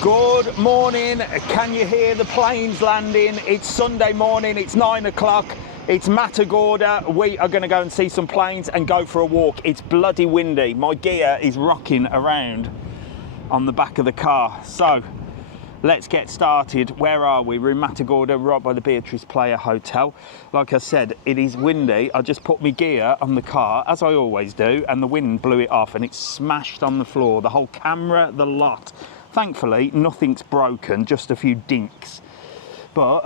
Good morning. Can you hear the planes landing? It's Sunday morning, it's 9 o'clock. It's Matagorda. We are going to go and see some planes and go for a walk. It's bloody windy. My gear is rocking around on the back of the car. So let's get started. Where are we? We're in Matagorda, right by the Beatrice Player Hotel. Like I said, it is windy. I just put my gear on the car, as I always do, and the wind blew it off and it smashed on the floor. The whole camera, the lot. Thankfully, nothing's broken, just a few dinks. But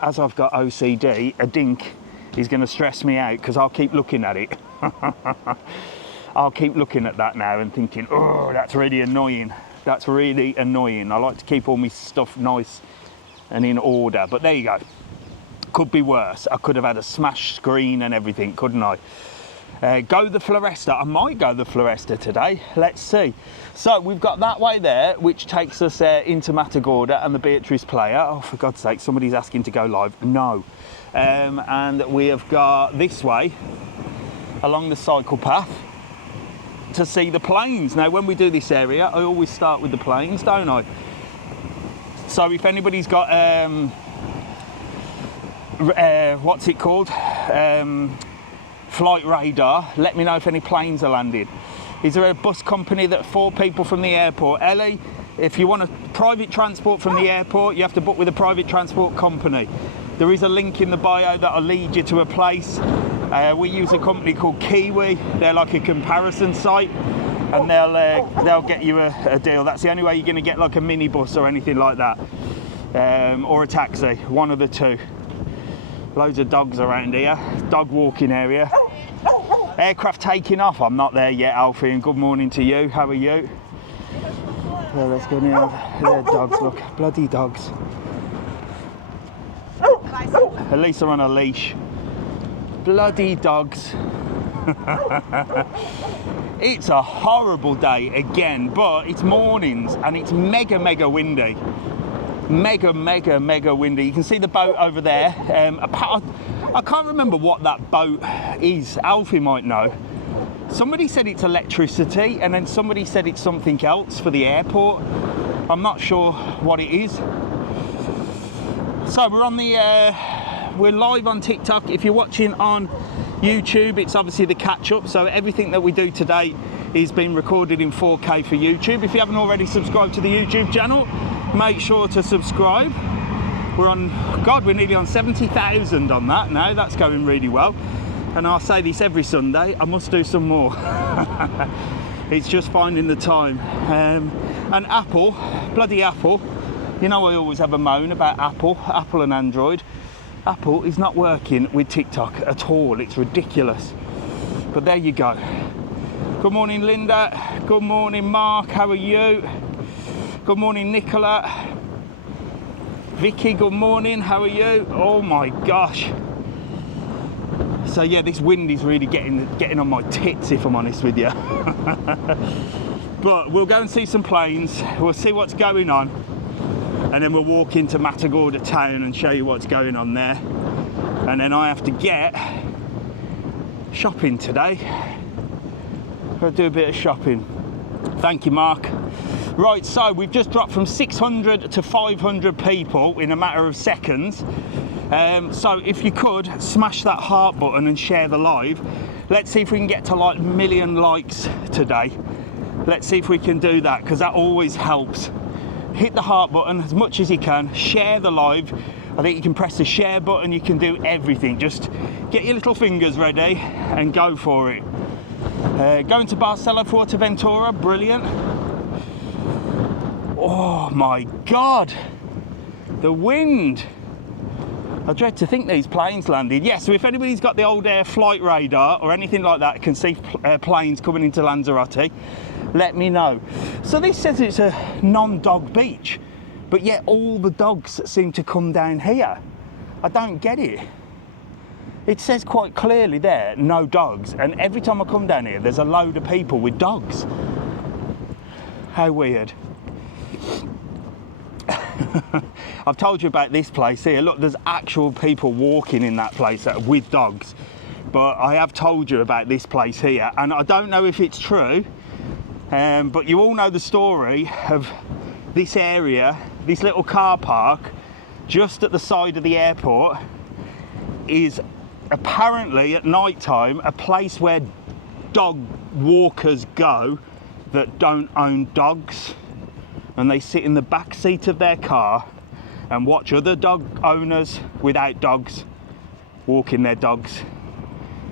as I've got OCD, a dink is going to stress me out because I'll keep looking at it. I'll keep looking at that now and thinking, oh, that's really annoying. That's really annoying. I like to keep all my stuff nice and in order. But there you go. Could be worse. I could have had a smashed screen and everything, couldn't I? Go the Floresta. I might go the Floresta today. Let's see. So we've got that way there, which takes us into Matagorda and the Beatrice Player. Oh, for God's sake, somebody's asking to go live. No. And we have got this way, along the cycle path, to see the planes. Now, when we do this area, I always start with the planes, don't I? So if anybody's got, what's it called? Flight radar, let me know if any planes are landed. Is there a bus company that 4 people from the airport? Ellie, if you want a private transport from the airport, you have to book with a private transport company. There is a link in the bio that'll lead you to a place. We use a company called Kiwi. They're like a comparison site, and they'll get you a deal. That's the only way you're going to get like a minibus or anything like that, or a taxi, one of the two. Loads of dogs around here, dog walking area. Aircraft taking off. I'm not there yet, Alfie, and good morning to you. How are you? Well, let's go now. They're dogs, look, bloody dogs. At least they're on a leash. Bloody dogs. It's a horrible day again, but it's mornings and it's mega windy. Mega windy. You can see the boat over there. I can't remember what that boat is. Alfie might know. Somebody said it's electricity, and then somebody said it's something else for the airport. I'm not sure what it is. So we're on the we're live on TikTok. If you're watching on YouTube, it's obviously the catch-up. So everything that we do today is being recorded in 4K for YouTube. If you haven't already subscribed to the YouTube channel, make sure to subscribe. We're on, God, we're nearly on 70,000 on that now. That's going really well. And I'll say this every Sunday, I must do some more. It's just finding the time. And Apple, bloody Apple. You know, I always have a moan about Apple and Android. Apple is not working with TikTok at all. It's ridiculous. But there you go. Good morning, Linda. Good morning, Mark. How are you? Good morning, Nicola. Vicky, good morning. How are you? Oh my gosh. So yeah, this wind is really getting on my tits, if I'm honest with you. But we'll go and see some planes. We'll see what's going on, and then we'll walk into Matagorda town and show you what's going on there. And then I have to get shopping today. I'll do a bit of shopping. Thank you, Mark. Right, so we've just dropped from 600 to 500 people in a matter of seconds. So if you could, smash that heart button and share the live. Let's see if we can get to like 1 million likes today. Let's see if we can do that, because that always helps. Hit the heart button as much as you can, share the live. I think you can press the share button, you can do everything. Just get your little fingers ready and go for it. Going to Barcelona, Fuerteventura, brilliant. Oh my God, the wind. I dread to think these planes landed. Yeah, so if anybody's got the old air flight radar or anything like that, can see planes coming into Lanzarote, let me know. So this says it's a non-dog beach, but yet all the dogs seem to come down here. I don't get it. It says quite clearly there, no dogs, and every time I come down here, there's a load of people with dogs. How weird. I've told you about this place here. Look, there's actual people walking in that place with dogs. But I have told you about this place here, and I don't know if it's true, but you all know the story of this area, this little car park, just at the side of the airport, is apparently at night time a place where dog walkers go that don't own dogs, and they sit in the back seat of their car and watch other dog owners without dogs walking their dogs,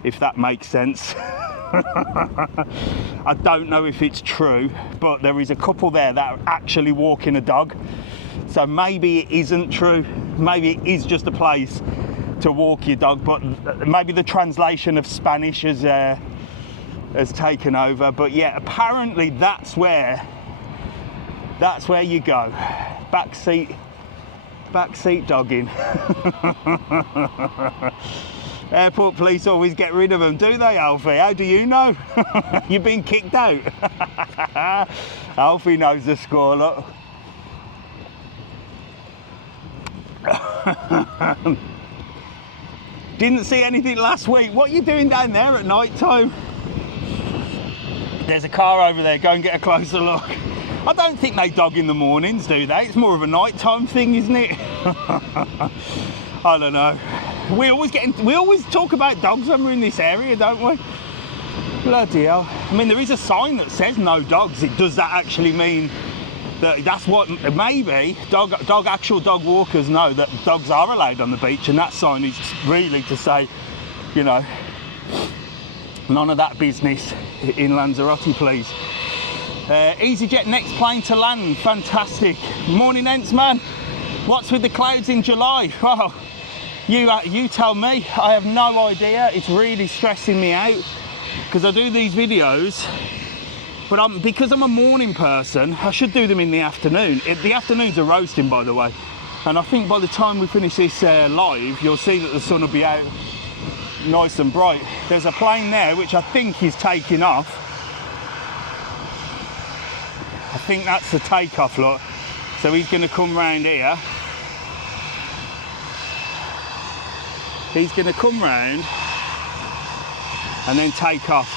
if that makes sense. I don't know if it's true, but there is a couple there that are actually walking a dog, so maybe it isn't true, maybe it is just a place to walk your dog, but maybe the translation of Spanish has taken over. But yeah, apparently that's where you go, back seat dogging. Airport police always get rid of them, do they, Alfie? How do you know? You've been kicked out. Alfie knows the score, look. Didn't see anything last week. What are you doing down there at night time? There's a car over there, go and get a closer look. I don't think they dog in the mornings, do they? It's more of a nighttime thing, isn't it? I don't know. We always talk about dogs when we're in this area, don't we? Bloody hell. I mean, there is a sign that says no dogs. Does that actually mean that's what, maybe actual dog walkers know that dogs are allowed on the beach, and that sign is really to say, you know, none of that business in Lanzarote, please. EasyJet next plane to land, fantastic. Morning, Ents, man. What's with the clouds in July? Oh, you tell me. I have no idea. It's really stressing me out because I do these videos, but because I'm a morning person, I should do them in the afternoon. The afternoons are roasting, by the way, and I think by the time we finish this live, you'll see that the sun will be out nice and bright. There's a plane there which I think is taking off. I think that's the takeoff, look. So he's going to come round here. He's going to come round and then take off.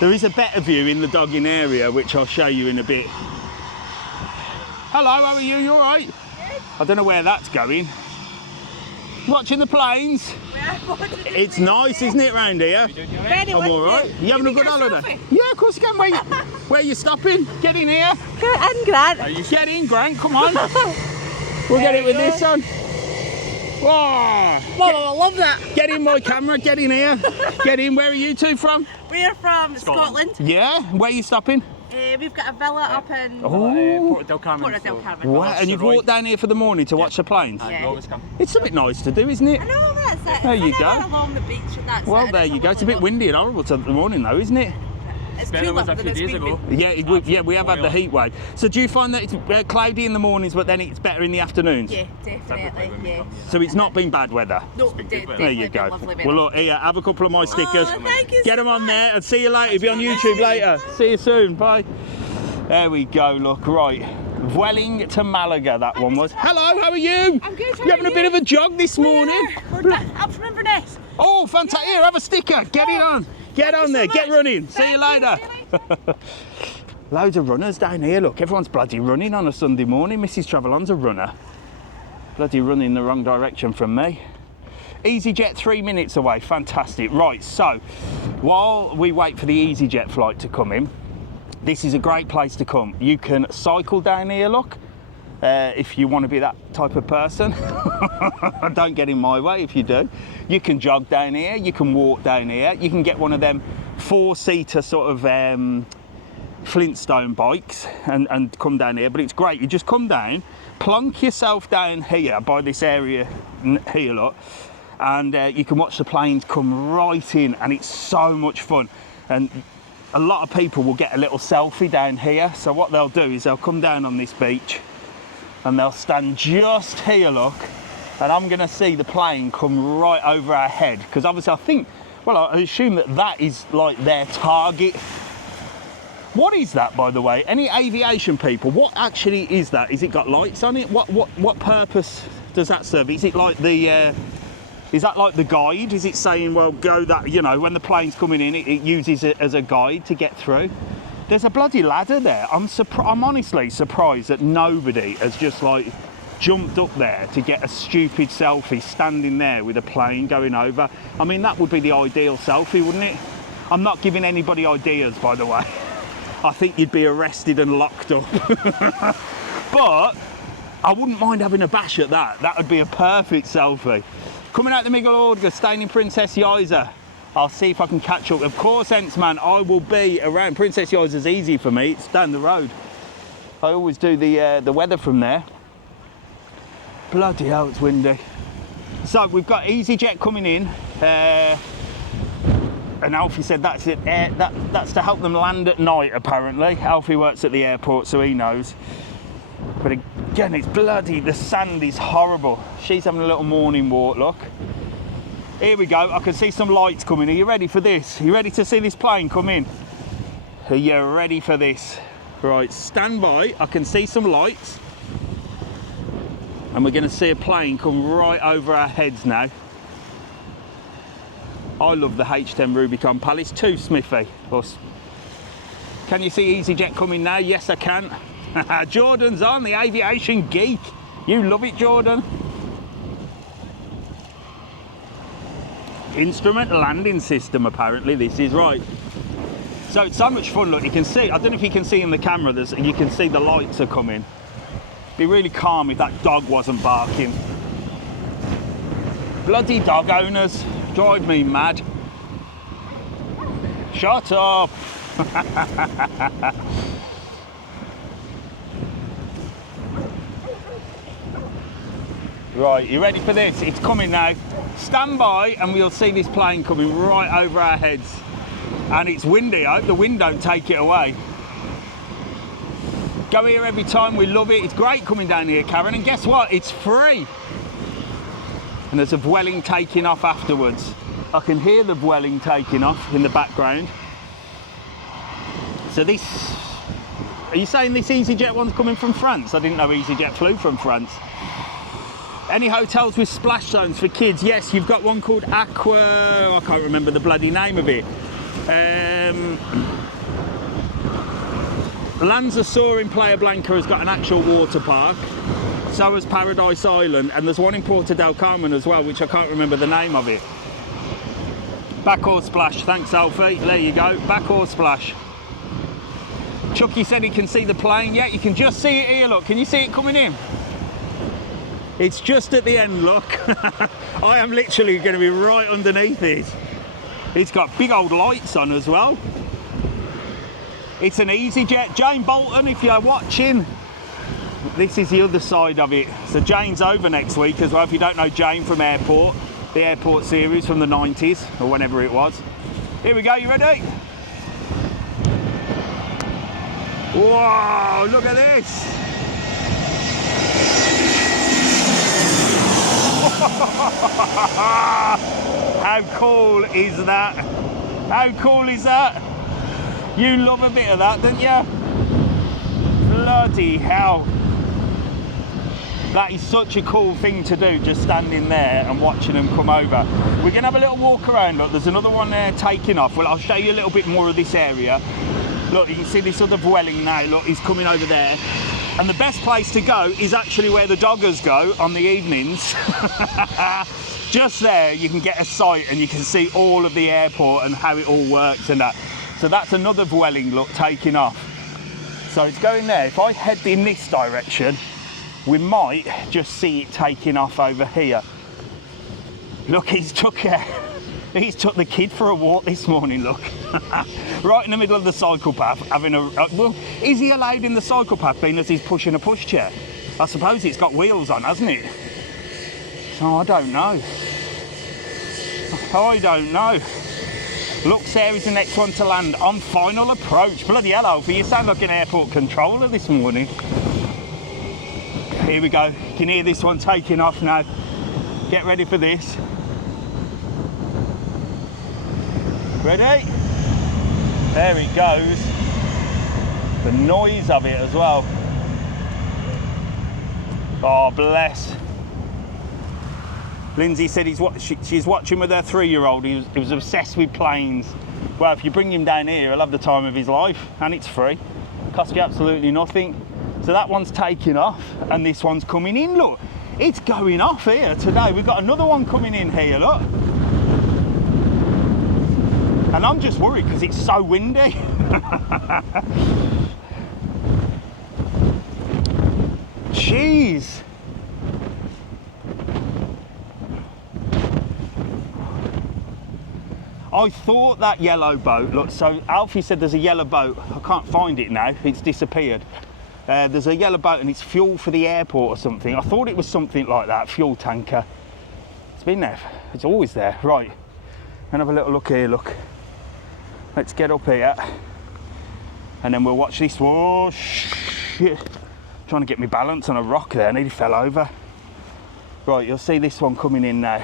There is a better view in the dogging area, which I'll show you in a bit. Hello, how are you? You all right? Good. I don't know where that's going. Watching the planes. It's nice, isn't it, round here? I'm all right. You having a good holiday? Yeah, of course you can. Where are you stopping? Get in here. Get in, Grant. Get in, Grant. Come on. We'll get it with this one. Whoa. Whoa, I love that. Get in my camera. Get in here. Get in. Where are you two from? We're from Scotland. Yeah. Where are you stopping? We've got a villa up in Port del Carmen. Wow. And you've walked down here for the morning to watch the planes? Yeah. It's something nice to do, isn't it? I know, that's it. There you go. Along the beach, that's well, it. there you go. It's a bit windy and horrible to the morning, though, isn't it? It's cooler than it's been. Yeah, we have had the heat wave. So do you find that it's cloudy in the mornings, but then it's better in the afternoons? Yeah, definitely, yeah. So it's not been bad weather? No, there you go. Well, look, here, have a couple of my stickers. Oh, thank you. Get them on there, and see you later. Be on YouTube later. See you soon. Bye. There we go, look, right. Welling to Malaga, that one was. Hello, how are you? I'm good, You having a bit of a jog this morning? I'm from Inverness. Oh, fantastic. Here, have a sticker. Get it on. Get on there. Get running. See you later. Loads of runners down here. Look, everyone's bloody running on a Sunday morning. Mrs. Travelon's a runner. Bloody running the wrong direction from me. EasyJet 3 minutes away. Fantastic. Right, so while we wait for the EasyJet flight to come in, this is a great place to come. You can cycle down here, look, if you want to be that type of person. Don't get in my way if you do. You can jog down here, you can walk down here, you can get one of them 4-seater sort of Flintstone bikes and come down here, but it's great. You just come down, plonk yourself down here by this area here, look, and you can watch the planes come right in, and it's so much fun. And a lot of people will get a little selfie down here. So what they'll do is they'll come down on this beach and they'll stand just here, look, and I'm gonna see the plane come right over our head, because obviously I think, well, I assume that is like their target. What is that, by the way? Any aviation people, what actually is that? Is it got lights on it? What purpose does that serve? Is it like the is that like the guide? Is it saying, well, go that, you know, when the plane's coming in, it uses it as a guide to get through? There's a bloody ladder there. I'm honestly surprised that nobody has just like jumped up there to get a stupid selfie standing there with a plane going over. I mean, that would be the ideal selfie, wouldn't it? I'm not giving anybody ideas, by the way. I think you'd be arrested and locked up. But I wouldn't mind having a bash at that. That would be a perfect selfie. Coming out the Matagorda, staying in Princess Yaiza. I'll see if I can catch up. Of course, man, I will be around. Princess Yaiza's easy for me. It's down the road. I always do the weather from there. Bloody hell, it's windy. So we've got EasyJet coming in. And Alfie said that's it. That's to help them land at night, apparently. Alfie works at the airport, so he knows. But again, it's bloody, the sand is horrible. She's having a little morning walk, look. Here we go, I can see some lights coming. Are you ready for this? Are you ready to see this plane come in? Are you ready for this? Right, stand by, I can see some lights. And we're gonna see a plane come right over our heads now. I love the H10 Rubicon Pal, it's too smithy. Can you see EasyJet coming now? Yes, I can. Jordan's on, the aviation geek. You love it, Jordan. Instrument landing system, apparently this is right. So it's so much fun. Look, you can see, I don't know if you can see in the camera, you can see the lights are coming. Be really calm if that dog wasn't barking. Bloody dog owners drive me mad. Shut up. Right, you ready for this? It's coming now. Stand by and we'll see this plane coming right over our heads. And it's windy, I hope the wind don't take it away. Go here every time, we love it. It's great coming down here, Karen, and guess what? It's free. And there's a Vueling taking off afterwards. I can hear the Vueling taking off in the background. So this, are you saying this EasyJet one's coming from France? I didn't know EasyJet flew from France. Any hotels with splash zones for kids? Yes, you've got one called Aqua, I can't remember the bloody name of it. Lanzarote in Playa Blanca has got an actual water park. So has Paradise Island, and there's one in Porto del Carmen as well, which I can't remember the name of it. Back or splash, thanks Alfie, there you go, back or splash. Chucky said he can see the plane. Yeah, you can just see it here, look, can you see it coming in? It's just at the end, look. I am literally going to be right underneath it. It's got big old lights on as well. It's an EasyJet. Jane Bolton, if you're watching, this is the other side of it. So Jane's over next week as well, if you don't know Jane from Airport, the Airport series from the 90s, or whenever it was. Here we go, you ready? Whoa, look at this. How cool is that? How cool is that? You love a bit of that, don't you? Bloody hell. That is such a cool thing to do, just standing there and watching them come over. We're going to have a little walk around. Look, there's another one there taking off. Well, I'll show you a little bit more of this area. Look, you can see this other Vueling now. Look, he's coming over there. And the best place to go is actually where the doggers go on the evenings. Just there, you can get a sight and you can see all of the airport and how it all works and that. So that's another Vueling, look, taking off. So it's going there. If I head in this direction, we might just see it taking off over here. Look, he's took the kid for a walk this morning, look. Right in the middle of the cycle path, having a... well, is he allowed in the cycle path being as he's pushing a pushchair? I suppose it's got wheels on, hasn't it? So I don't know. I don't know. Look, Sarah's the next one to land on final approach. Bloody hell, Alfie, you sound like an airport controller this morning. Here we go. You can hear this one taking off now. Get ready for this. Ready? There it goes. The noise of it as well. Oh, bless. Lindsay said she's watching with her 3-year-old. He was obsessed with planes. Well, if you bring him down here, he'll have the time of his life, and it's free. Costs you absolutely nothing. So that one's taking off, and this one's coming in. Look, it's going off here today. We've got another one coming in here, look. And I'm just worried because it's so windy. Jeez. I thought that yellow boat, look, so Alfie said there's a yellow boat. I can't find it now, it's disappeared. There's a yellow boat and it's fuel for the airport or something. I thought it was something like that, fuel tanker. It's been there, it's always there. Right, and have a little look here, look. Let's get up here. And then we'll watch this. Whoa, shit. Trying to get me balance on a rock there, nearly fell over. Right, you'll see this one coming in now.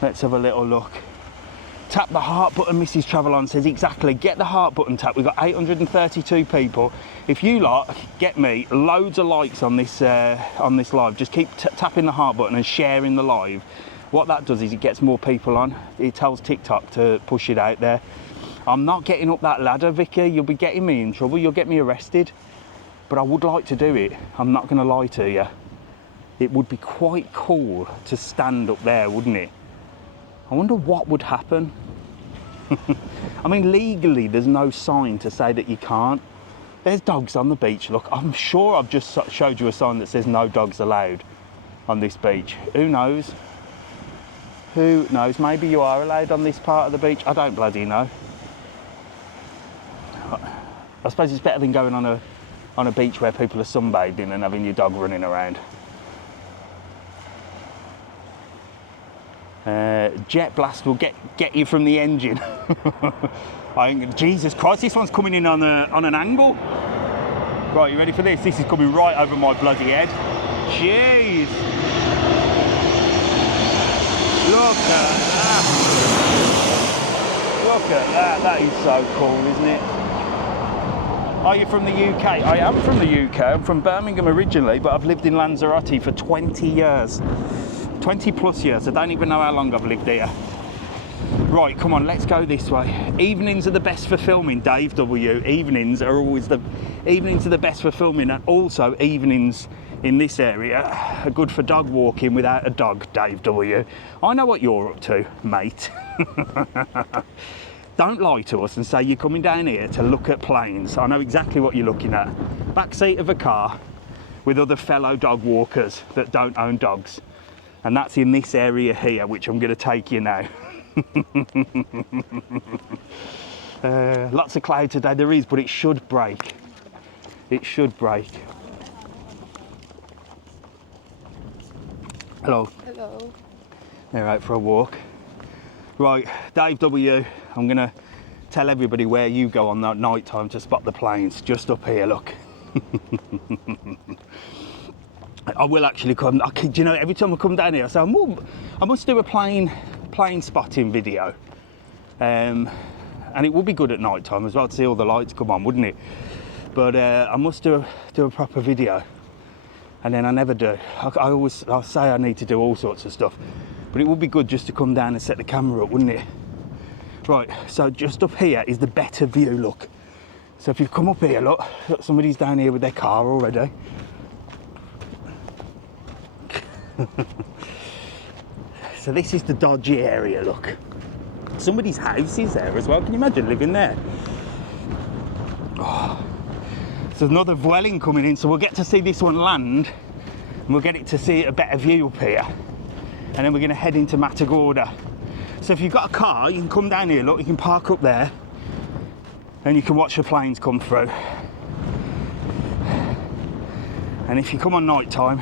Let's have a little look. Tap the heart button, Mrs. Travelon says, exactly, get the heart button tap. We've got 832 people. If you lot get me loads of likes on this live, just keep tapping the heart button and sharing the live. What that does is it gets more people on. It tells TikTok to push it out there. I'm not getting up that ladder, Vicky. You'll be getting me in trouble. You'll get me arrested. But I would like to do it. I'm not going to lie to you. It would be quite cool to stand up there, wouldn't it? I wonder what would happen. I mean, legally, there's no sign to say that you can't. There's dogs on the beach. Look, I'm sure I've just showed you a sign that says no dogs allowed on this beach. Who knows? Who knows? Maybe you are allowed on this part of the beach. I don't bloody know. I suppose it's better than going on a beach where people are sunbathing and having your dog running around. Jet blast will get you from the engine. Jesus Christ, this one's coming in on an angle. Right, you ready for this? This is coming right over my bloody head. Jeez. Look at that. Look at that. That is so cool, isn't it? Are you from the UK? I am from the UK. I'm from Birmingham originally, but I've lived in Lanzarote for 20 years. 20 plus years. I don't even know how long I've lived here. Right, come on, let's go this way. Evenings are the best for filming, Dave W. Evenings are the best for filming, and also evenings in this area are good for dog walking without a dog, Dave W. I know what you're up to, mate. Don't lie to us and say you're coming down here to look at planes. I know exactly what you're looking at. Backseat of a car with other fellow dog walkers that don't own dogs. And that's in this area here, which I'm going to take you now. Lots of cloud today, there is, but it should break. It should break. Hello. Hello. They're out for a walk. Right, Dave W, I'm going to tell everybody where you go on that night time to spot the planes. Just up here, look. I will actually come. Do you know, every time I come down here, I say, I must do a plane spotting video. And it would be good at night time as well to see all the lights come on, wouldn't it? But I must do a proper video. And then I never do. I'll say I need to do all sorts of stuff. But it would be good just to come down and set the camera up, wouldn't it? Right, so just up here is the better view, look. So if you've come up here, look, somebody's down here with their car already. So this is the dodgy area, look. Somebody's house is there as well. Can you imagine living there? Oh. So another dwelling coming in, so we'll get to see this one land and we'll get it to see a better view up here. And then we're going to head into Matagorda. So if you've got a car, you can come down here, look, you can park up there and you can watch the planes come through. And if you come on night time,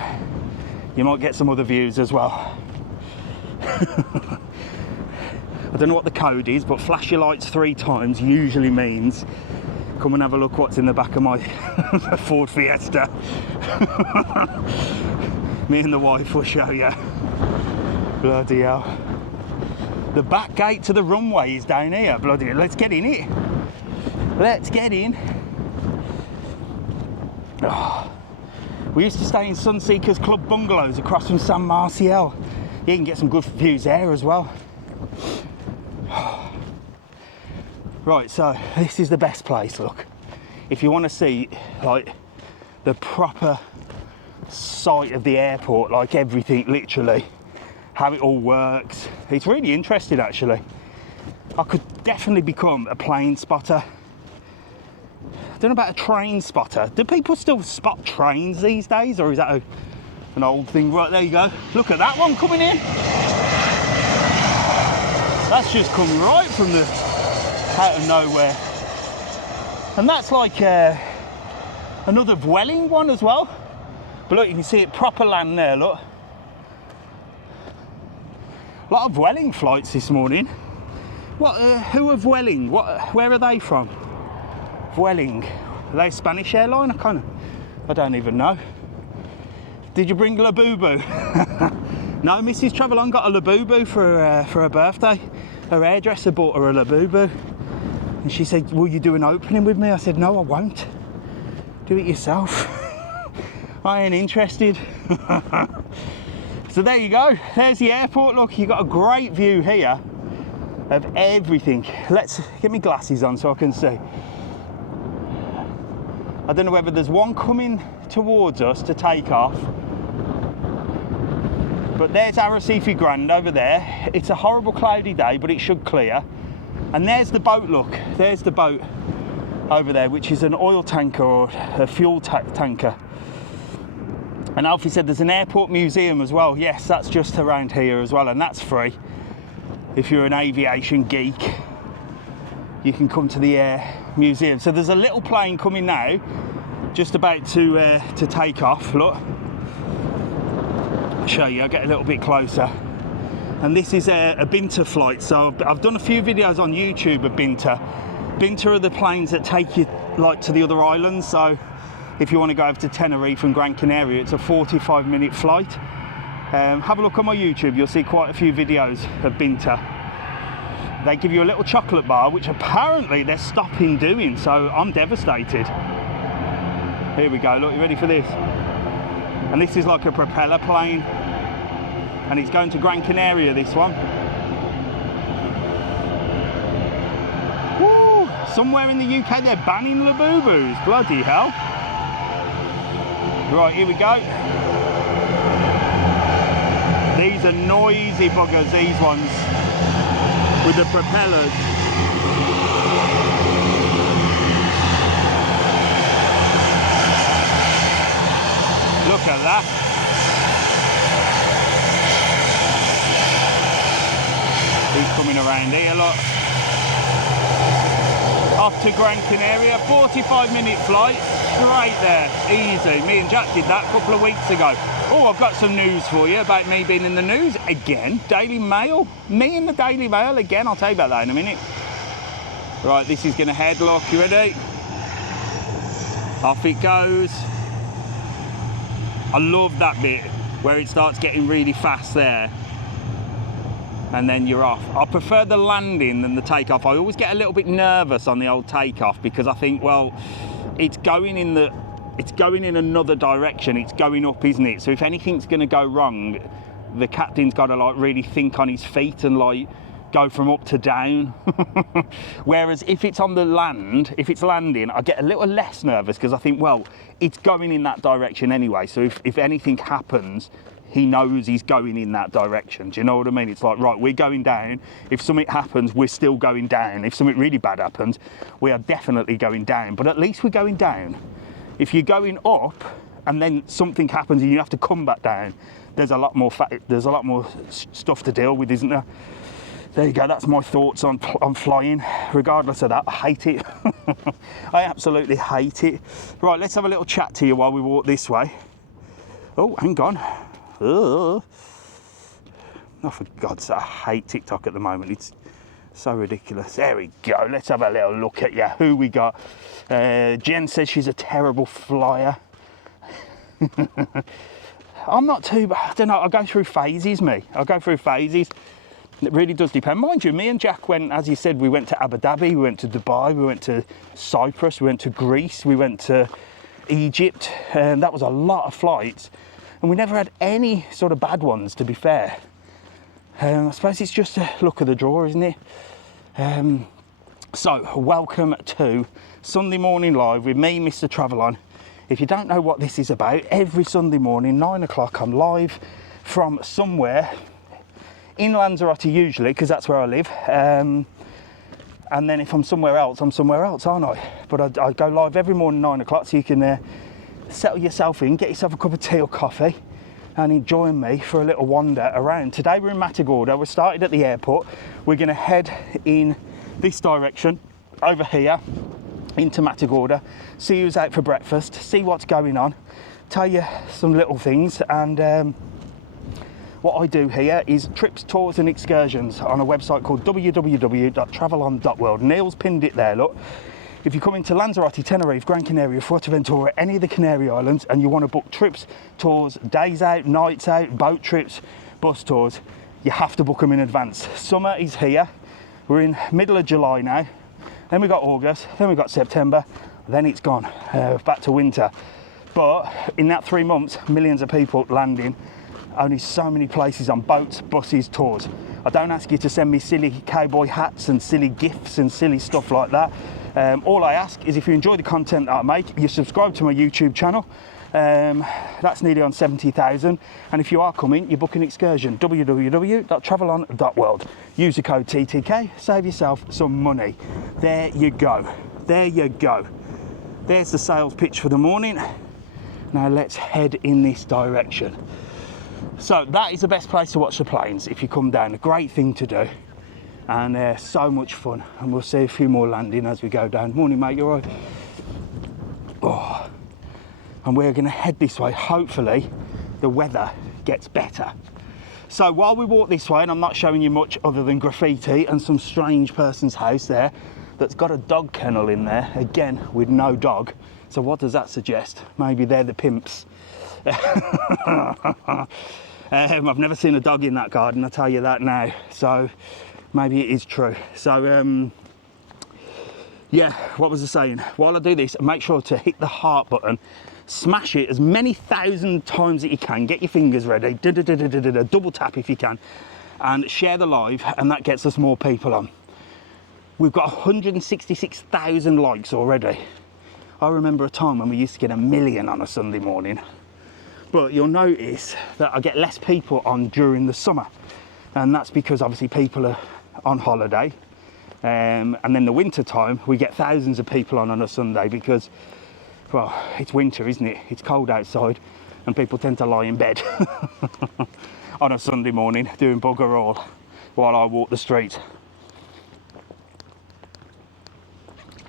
you might get some other views as well. I don't know what the code is, but flash your lights 3 times usually means come and have a look what's in the back of my Ford Fiesta. Me and the wife will show you. Bloody hell. The back gate to the runway is down here. Bloody hell. Let's get in it. Let's get in. Oh. We used to stay in Sunseekers Club bungalows across from San Marcial. You can get some good views there as well. Right, so this is the best place, look. If you want to see like the proper site of the airport, like everything, literally, how it all works. It's really interesting, actually. I could definitely become a plane spotter. I don't know about a train spotter. Do people still spot trains these days, or is that an old thing? Right, there you go. Look at that one coming in. That's just come right from the out of nowhere. And that's like another Vueling one as well. But look, you can see it proper land there, look. A lot of Vueling flights this morning. What? Who are Vueling? Where are they from? Vueling. Are they a Spanish airline? I don't even know. Did you bring Labubu? No, Mrs. Travelon got a Labubu for her birthday. Her hairdresser bought her a Labubu. And she said, will you do an opening with me? I said, no, I won't. Do it yourself. I ain't interested. So there you go. There's the airport. Look, you've got a great view here of everything. Let's get my glasses on so I can see. I don't know whether there's one coming towards us to take off, but there's Arrecife Grande over there. It's a horrible cloudy day, but it should clear. And there's the boat, look. There's the boat over there, which is an oil tanker or a fuel tanker. And Alfie said there's an airport museum as well. Yes, that's just around here as well, and that's free. If you're an aviation geek, you can come to the museum. So there's a little plane coming now, just about to take off. Look, I'll show you. I'll get a little bit closer. And this is a Binter flight. So I've done a few videos on YouTube of Binter. Binter are the planes that take you like to the other islands. So if you want to go over to Tenerife and Gran Canaria, it's a 45-minute flight. Have a look on my YouTube, you'll see quite a few videos of Binter. They give you a little chocolate bar, which apparently they're stopping doing, so I'm devastated. Here we go, look, you ready for this? And this is like a propeller plane, and it's going to Gran Canaria, this one. Woo! Somewhere in the UK they're banning Labubus, bloody hell. Right, here we go. These are noisy buggers, these ones, with the propellers. Look at that. He's coming around here, look. Off to Gran Canaria, 45-minute flight, straight there, easy. Me and Jack did that a couple of weeks ago. Oh, I've got some news for you about me being in the news again. Daily Mail, me in the Daily Mail again. I'll tell you about that in a minute. Right, this is going to headlock. You ready? Off it goes. I love that bit where it starts getting really fast there. And then you're off. I prefer the landing than the takeoff. I always get a little bit nervous on the old takeoff because I think, well, it's going in another direction. It's going up, isn't it? So if anything's going to go wrong, the captain's got to like really think on his feet and like go from up to down. Whereas if it's on the land, if it's landing, I get a little less nervous because I think, well, it's going in that direction anyway. So if anything happens, he knows he's going in that direction. Do you know what I mean? It's like, right, we're going down. If something happens, we're still going down. If something really bad happens, we are definitely going down. But at least we're going down. If you're going up and then something happens and you have to come back down, there's a lot more stuff to deal with, isn't there? There you go, that's my thoughts on flying. Regardless of that, I hate it. I absolutely hate it. Right, let's have a little chat to you while we walk this way. Oh, hang on. Oh, for God's sake, I hate TikTok at the moment. It's so ridiculous. There we go. Let's have a little look at you. Who we got? Jen says she's a terrible flyer. I'm not too bad. I don't know. I go through phases, me. I go through phases. It really does depend. Mind you, me and Jack went, as you said, we went to Abu Dhabi, we went to Dubai, we went to Cyprus, we went to Greece, we went to Egypt. That was a lot of flights. And we never had any sort of bad ones, to be fair. I suppose it's just a look of the draw, isn't it? So, welcome to Sunday Morning Live with me, Mr. Travelon. If you don't know what this is about, every Sunday morning, 9 o'clock, I'm live from somewhere in Lanzarote usually, because that's where I live. And then if I'm somewhere else, aren't I? But I go live every morning, 9 o'clock, so you can settle yourself in, get yourself a cup of tea or coffee, and join me for a little wander around. Today we're in Matagorda. We started at the airport. We're going to head in this direction over here into Matagorda, see who's out for breakfast, see what's going on, tell you some little things. And what I do here is trips, tours and excursions on a website called www.travelon.world. Neil's pinned it there, look. If you come into Lanzarote, Tenerife, Gran Canaria, Fuerteventura, any of the Canary Islands, and you want to book trips, tours, days out, nights out, boat trips, bus tours, you have to book them in advance. Summer is here. We're in middle of July now. Then we got August, then we got September, then it's gone, back to winter. But in that 3 months, millions of people landing, only so many places on boats, buses, tours. I don't ask you to send me silly cowboy hats and silly gifts and silly stuff like that. All I ask is if you enjoy the content that I make, you subscribe to my YouTube channel. That's nearly on 70,000. And if you are coming, you book an excursion, www.travelon.world. Use the code TTK, save yourself some money. There you go. There you go. There's the sales pitch for the morning. Now let's head in this direction. So that is the best place to watch the planes if you come down. A great thing to do. And so much fun. And we'll see a few more landing as we go down. Morning, mate, you all right? Oh. And we're going to head this way. Hopefully the weather gets better. So while we walk this way, and I'm not showing you much other than graffiti and some strange person's house there that's got a dog kennel in there, again with no dog. So what does that suggest? Maybe they're the pimps. I've never seen a dog in that garden, I'll tell you that now. So maybe it is true. So yeah, what was I saying? While I do this, make sure to hit the heart button, smash it as many thousand times that you can, get your fingers ready, double tap if you can, and share the live, and that gets us more people on. We've got 166,000 likes already. I remember a time when we used to get 1 million on a Sunday morning. But you'll notice that I get less people on during the summer, and that's because obviously people are on holiday, and then the winter time we get thousands of people on a Sunday because, well, it's winter, isn't it? It's cold outside and people tend to lie in bed on a Sunday morning doing bugger all while I walk the street.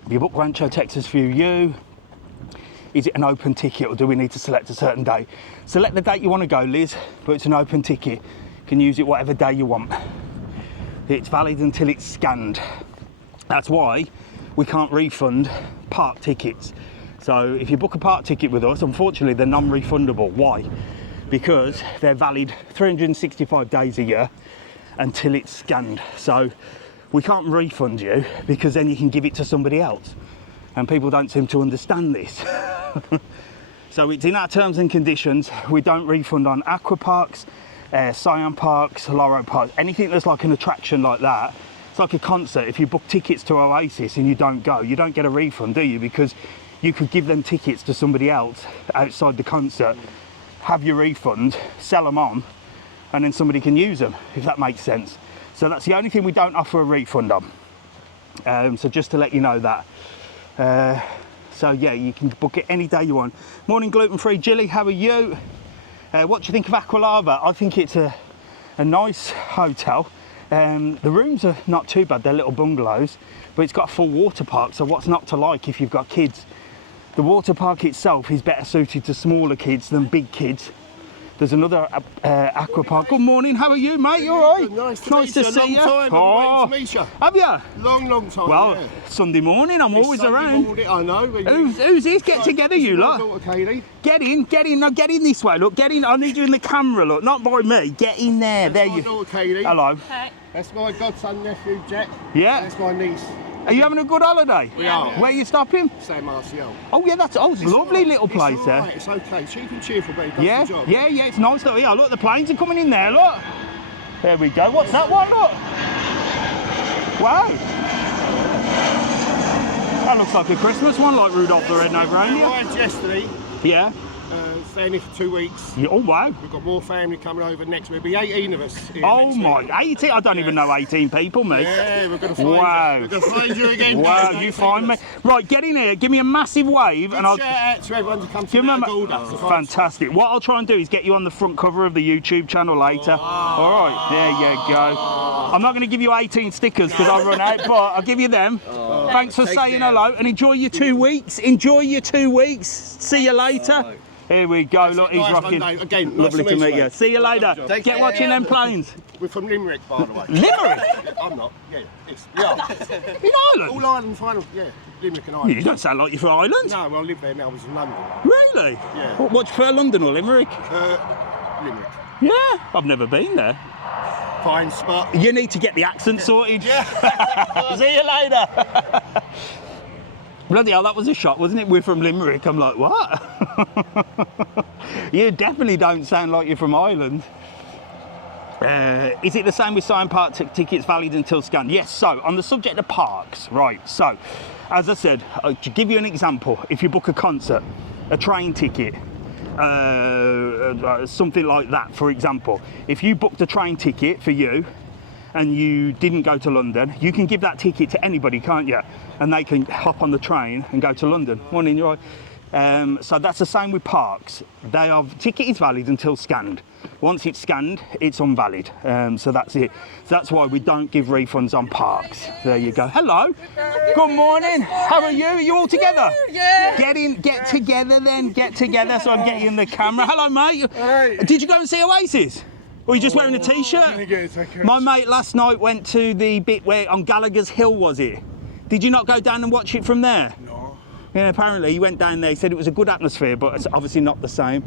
Have you booked Rancho Texas for you? Is it an open ticket or do we need to select a certain day? Select the date you want to go, Liz, but it's an open ticket. You can use it whatever day you want. It's valid until it's scanned. That's why we can't refund park tickets. So if you book a park ticket with us, unfortunately they're non-refundable. Why? Because they're valid 365 days a year until it's scanned. So we can't refund you because then you can give it to somebody else. And people don't seem to understand this. So it's in our terms and conditions. We don't refund on aqua parks, Scion parks, Loro parks, anything that's like an attraction like that. It's like a concert. If you book tickets to Oasis and you don't go, you don't get a refund, do you? Because you could give them tickets to somebody else outside the concert, have your refund, sell them on, and then somebody can use them, if that makes sense. So that's the only thing we don't offer a refund on. So just to let you know that. So yeah, you can book it any day you want. Morning, gluten-free Jilly, how are you? What do you think of Aqualava? I think it's a nice hotel. The rooms are not too bad, they're little bungalows, but it's got a full water park, so what's not to like if you've got kids? The water park itself is better suited to smaller kids than big kids. There's another aqua park. Good morning, how are you, mate? You all right? Nice to see you. Oh, Long time, to meet you. have you? Long time, Well, yeah. Sunday morning, I'm always Sunday around. morning, I know. Who's this? Get together, you lot. Katie. Get in, no, get in this way, look, get in. I need you in the camera, look, not by me. Get in there, there you Daughter, Katie. Hello. Hey. That's my godson, nephew, Jack. Yeah. That's my niece. Are you having a good holiday? We are. Where are you stopping? Sam RCL. Oh yeah, it's a lovely little place it's there. Right, it's okay, cheap and cheerful, but it does Yeah, the job. yeah, it's nice though. Yeah, look, the planes are coming in there, look. There we go. What's that one, look? Wow. That looks like a Christmas one, like Rudolph the Red-Nosed I Reindeer. arrived yesterday, Yeah. staying here for 2 weeks. Yeah. Oh, wow. We've got more family coming over next week. There'll be 18 of us here Oh, next my. week. 18? I don't even know 18 people, mate. Yeah, we're going to find Wow. you. We're going to find you again. Wow, mate. you find me. Right, get in here, give me a massive wave, and I'll... Shout out to everyone to come to Give them Matagorda. fantastic. What I'll try and do is get you on the front cover of the YouTube channel later. All right, there you go. I'm not going to give you 18 stickers because I'll run out, but I'll give you them. Thanks for saying hello and enjoy your 2 weeks. Enjoy your 2 weeks. See you later. Here we go. Look, he's nice rocking. one, Dave. Again, Lovely nice to to meet meet you. you. See you later. Get watching them planes. We're from Limerick, by the way. Limerick? I'm not. Yeah, yes, we are. In Ireland? All Ireland final. Yeah, Limerick and Ireland. You don't sound like you're from Ireland. No, well, I live there now. I was in London. Really? Yeah. What do you prefer, London or Limerick? Limerick. Yeah, I've never been there. Fine spot. You need to get the accent sorted. Yeah. See you later. Bloody hell, that was a shock, wasn't it? We're from Limerick. I'm like, what? You definitely don't sound like you're from Ireland. Is it the same with sign park tickets valid until scanned? Yes, so on the subject of parks, right, so as I said, to give you an example, if you book a concert, a train ticket, something like that, for example, if you booked a train ticket for you and you didn't go to London, you can give that ticket to anybody, can't you? And they can hop on the train and go to London. Morning, you're right. So that's the same with parks. Ticket is valid until scanned. Once it's scanned, it's invalid. So that's it. So that's why we don't give refunds on parks. There you go. Hello. Good morning. How are you? Are you all together? Yeah. Get together then. Get together so I can get you in the camera. Hello, mate. Hey. Did you go and see Oasis? Or are you just wearing a t-shirt? My mate last night went to the bit where on Gallagher's Hill, was it? Did you not go down and watch it from there? No. Yeah, apparently he went down there. He said it was a good atmosphere, but it's obviously not the same.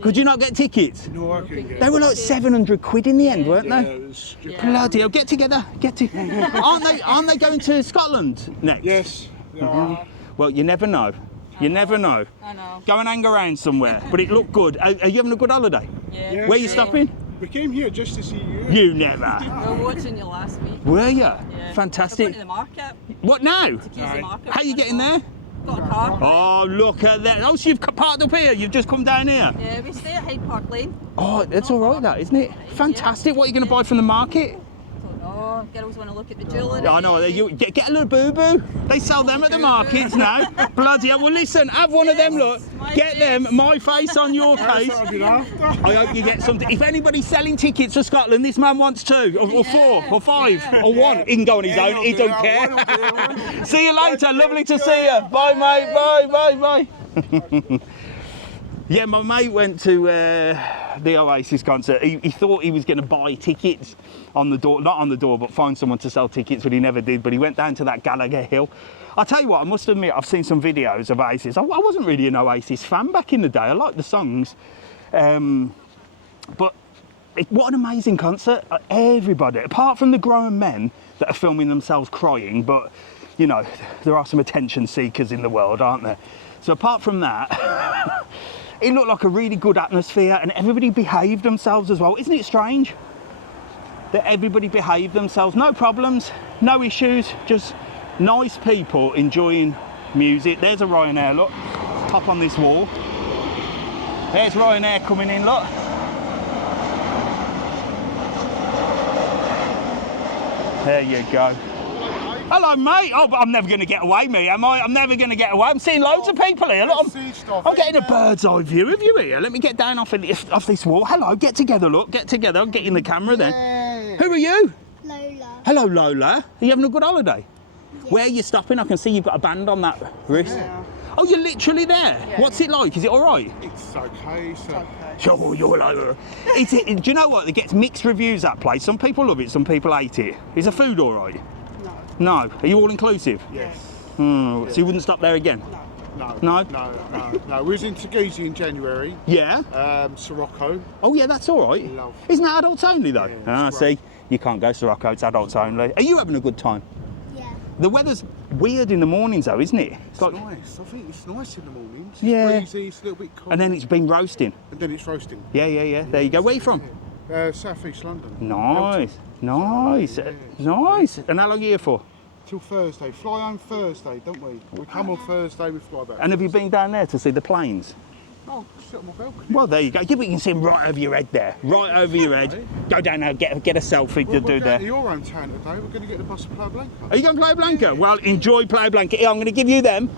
Could you not get tickets? No, I can get. They were like 700 quid in the end, weren't Yeah, they? it was stupid. Bloody hell, get together, aren't they going to Scotland next? Yes. Yeah. Well, you never know. You never know. I know. Go and hang around somewhere, but it looked good. Are you having a good holiday? Yeah. Where are you stopping? We came here just to see you. You never. We were watching you last week. Were you? Yeah. We're Fantastic. going to the market. What now? To Keys the market. How are you getting there? Got a car. Oh, look at that. Oh, so you've parked up here. You've just come down here. Yeah, we stay at Hyde Park Lane. Oh, that's all right, that, isn't it? Fantastic. What are you going to buy from the market? Don't know. Girls want to look at the jewellery. I know, you get a little boo-boo. They sell them at the markets now. Bloody hell. Well, listen, have one of them, look. Get them, my face on your face. I hope you get something. If anybody's selling tickets for Scotland, this man wants 2, or 4, or 5, or 1. He can go on his own, he don't care. See you later, lovely to see you. Bye, mate, bye. Yeah, my mate went to the Oasis concert. He thought he was going to buy tickets on the door, not on the door, but find someone to sell tickets, but he never did. But he went down to that Gallagher Hill. I'll tell you what, I must admit, I've seen some videos of Oasis. I wasn't really an Oasis fan back in the day. I liked the songs. But what an amazing concert. Everybody, apart from the grown men that are filming themselves crying, but, you know, there are some attention seekers in the world, aren't there? So apart from that, it looked like a really good atmosphere and everybody behaved themselves as well. Isn't it strange that everybody behaved themselves? No problems, no issues, just nice people enjoying music. There's a Ryanair, look. Hop on this wall. There's Ryanair coming in, look. There you go. Hello, mate. Oh, but I'm never going to get away, me, am I? I'm never going to get away. I'm seeing loads of people here. Look, I'm getting a bird's eye view of you here. Let me get down off this wall. Hello, get together, look. Get together. I'll get you in the camera then. Yeah. Who are you? Lola. Hello, Lola. Are you having a good holiday? Yeah. Where are you stopping? I can see you've got a band on that wrist. Yeah. Oh, you're literally there? Yeah. What's it like? Is it all right? It's okay, sir. Sure, you're like... do you know what? It gets mixed reviews, that place. Some people love it, some people hate it. Is the food all right? No. No. Are you all inclusive? Yes. So you wouldn't stop there again? No. No? No. We was in Tagizi in January. Yeah? Sirocco. Oh, yeah, that's all right. Love. Isn't that adults only, though? Yeah, it's great. See? You can't go to Sirocco, it's adults only. Are you having a good time? Yeah. The weather's weird in the mornings, though, isn't it? It's nice. I think it's nice in the mornings. It's Yeah. breezy, it's a little bit cold. And then it's been roasting. And then it's roasting. Yeah. There you go. Where are you from? South East London. Nice. Nice. Yeah. Nice. And how long are you here for? till Thursday. Fly home Thursday, don't we? We come on Thursday, we fly back. And have you been down there to see the planes? Oh, sit on my balcony. Well, there you go. Yeah, but you can see them right over your head there. Right over your head. Go down now, get a selfie to We're do going there. to your own town today. We're going to get the bus to Playa Blanca. Are you going to Playa Blanca? Well, enjoy Playa Blanca. Here, I'm going to give you them.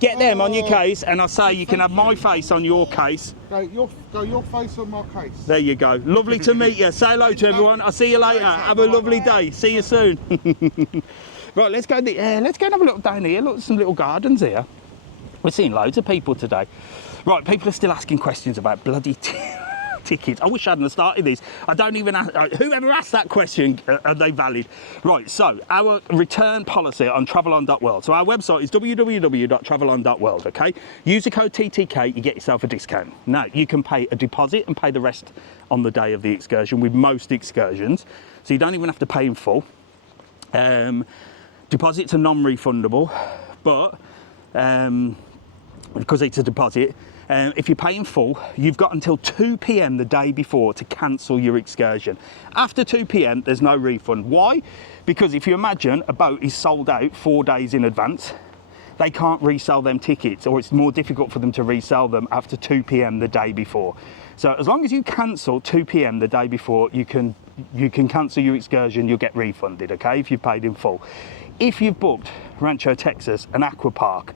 Get them on your case, and I'll say you can have my face on your case. Go your face on my case. There you go. Lovely to meet you. Say hello to everyone. I'll see you later. Have a lovely day. See you soon. Right, let's go and have a look down here. Look, some little gardens here. We're seeing loads of people today. Right, people are still asking questions about bloody tickets. I wish I hadn't started this. I don't even ask, whoever asked that question, are they valid? Right, so our return policy on travelon.world. So our website is www.travelon.world, okay? Use the code TTK, you get yourself a discount. Now, you can pay a deposit and pay the rest on the day of the excursion with most excursions. So you don't even have to pay in full. Deposits are non-refundable, but because it's a deposit, if you pay in full, you've got until 2 p.m. the day before to cancel your excursion. After 2 p.m, there's no refund. Why? Because if you imagine a boat is sold out 4 days in advance, they can't resell them tickets, or it's more difficult for them to resell them after 2 p.m. the day before. So as long as you cancel 2 p.m. the day before, you can cancel your excursion, you'll get refunded, okay, if you've paid in full. If you've booked Rancho Texas, an aqua park,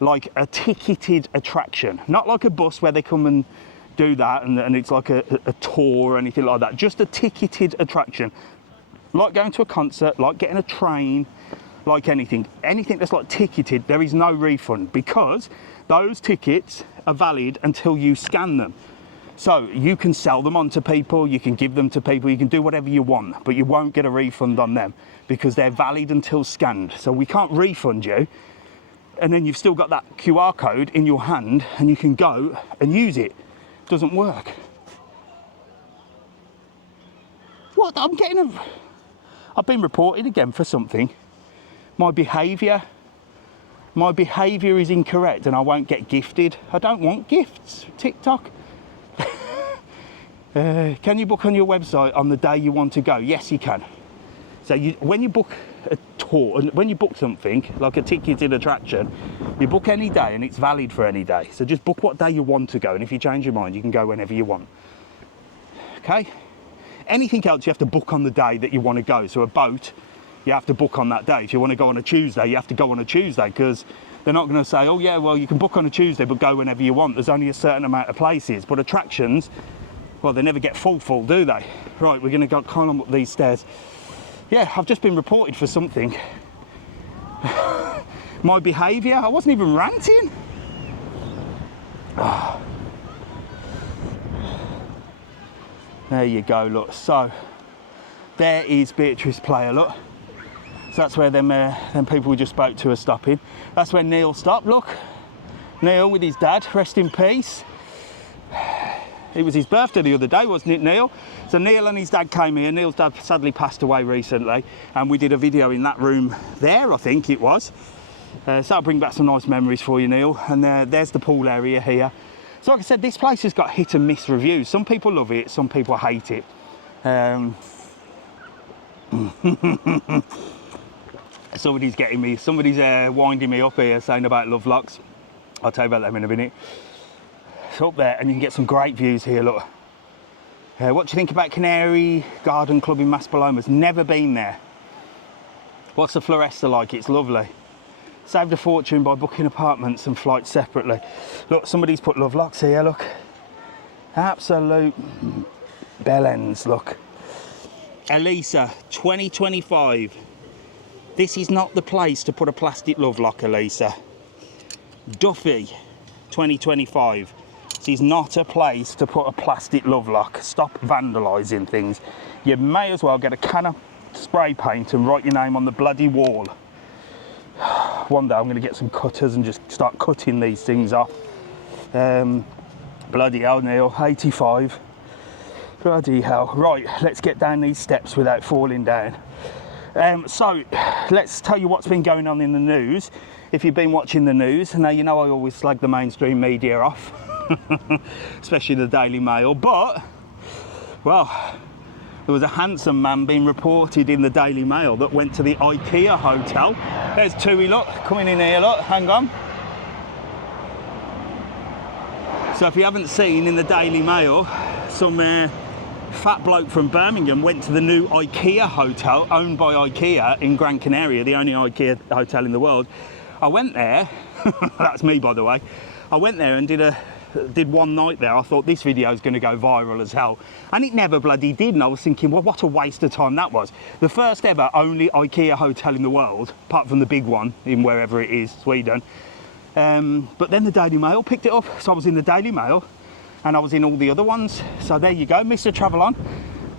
like a ticketed attraction, not like a bus where they come and do that and it's like a tour or anything like that, just a ticketed attraction, like going to a concert, like getting a train, like anything that's like ticketed, there is no refund, because those tickets are valid until you scan them. So you can sell them on to people, you can give them to people, you can do whatever you want, but you won't get a refund on them because they're valid until scanned. So we can't refund you, and then you've still got that QR code in your hand and you can go and use it. Doesn't work. What? I've been reported again for something. My behaviour is incorrect and I won't get gifted. I don't want gifts, TikTok. Can you book on your website on the day you want to go? Yes, you can. So when you book a tour, and when you book something like a ticketed attraction, you book any day and it's valid for any day. So just book what day you want to go, and if you change your mind, you can go whenever you want. Okay? Anything else you have to book on the day that you want to go. So a boat, you have to book on that day. If you want to go on a Tuesday, you have to go on a Tuesday, because they're not going to say, oh yeah, well you can book on a Tuesday but go whenever you want. There's only a certain amount of places. But attractions, well, they never get full, do they? Right, we're going to go climb up these stairs. Yeah, I've just been reported for something. My behaviour, I wasn't even ranting. Oh. There you go, look. So there is Beatrice Player, look. So that's where them people we just spoke to are stopping. That's where Neil stopped, look. Neil with his dad, rest in peace. It was his birthday the other day, wasn't it, Neil? So Neil and his dad came here. Neil's dad sadly passed away recently, and we did a video in that room there, I think it was. So that'll bring back some nice memories for you, Neil. And there's the pool area here. So like I said, this place has got hit and miss reviews. Some people love it, some people hate it. Somebody's winding me up here saying about love locks. I'll tell you about them in a minute. It's up there and you can get some great views here, look. What do you think about Canary Garden Club in Maspalomas? Never been there. What's the Floresta like? It's lovely. Saved a fortune by booking apartments and flights separately. Look, somebody's put love locks here, look. Absolute bellends, look. Elisa, 2025. This is not the place to put a plastic love lock, Elisa. Duffy, 2025. This is not a place to put a plastic love lock. Stop vandalising things. You may as well get a can of spray paint and write your name on the bloody wall. One day I'm going to get some cutters and just start cutting these things off. Bloody hell, Neil, 85. Bloody hell. Right, let's get down these steps without falling down. So let's tell you what's been going on in the news. If you've been watching the news, now you know I always slag the mainstream media off, especially the Daily Mail, but, well, There was a handsome man being reported in the Daily Mail that went to the IKEA hotel. There's Tui, look, coming in here, look, hang on. So if you haven't seen in the Daily Mail, some fat bloke from Birmingham went to the new IKEA hotel owned by IKEA in Gran Canaria, the only IKEA hotel in the world. I went there, that's me by the way, I went there and did one night there. I thought this video is going to go viral as hell, and it never bloody did. And I was thinking, well, what a waste of time that was. The first ever only IKEA hotel in the world, apart from the big one in wherever it is, Sweden. But then the Daily Mail picked it up, so I was in the Daily Mail and I was in all the other ones. So there you go, Mr. Travel On,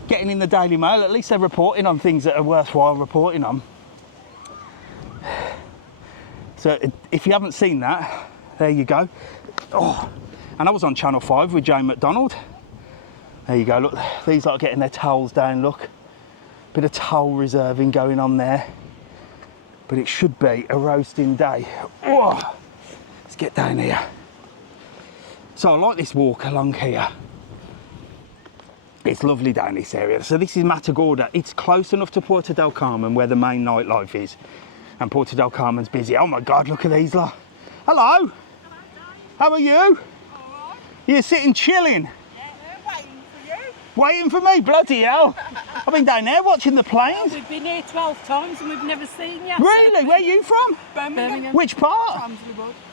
getting in the Daily Mail. At least they're reporting on things that are worthwhile reporting on. So if you haven't seen that, there you go. Oh, and I was on Channel 5 with Jane McDonald. There you go, look, these are getting their towels down, look. Bit of towel reserving going on there. But it should be a roasting day. Oh, let's get down here. So I like this walk along here. It's lovely down this area. So this is Matagorda. It's close enough to Puerto del Carmen where the main nightlife is. And Puerto del Carmen's busy. Oh my God, look at these lot. Hello. How are you? You're sitting chilling. Waiting for me, bloody hell. I've been down there watching the planes. We've been here 12 times and we've never seen you. Really? Where are you from? Birmingham. Which part?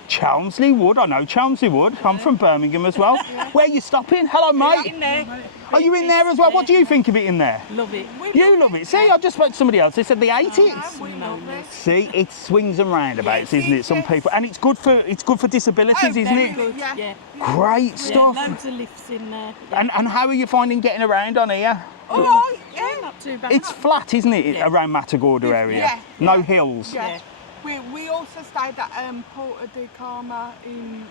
Chelmsley Wood. I know Chelmsley Wood. I'm from Birmingham as well. Where are you stopping? Hello, mate. In there. Are you in there as well? What do you think of it in there? Love it. You love it. See, I just spoke to somebody else. They said they hate it. See, it swings and roundabouts, isn't it? Some people, and it's good for disabilities, isn't it? Good. Yeah. Great stuff. Loads of lifts in there. And how are you finding getting around on here? Oh, yeah. Not too bad. It's flat, isn't it, Yeah. around Matagorda area? Yeah. No hills. Yeah. We also stayed at Porto de Carma in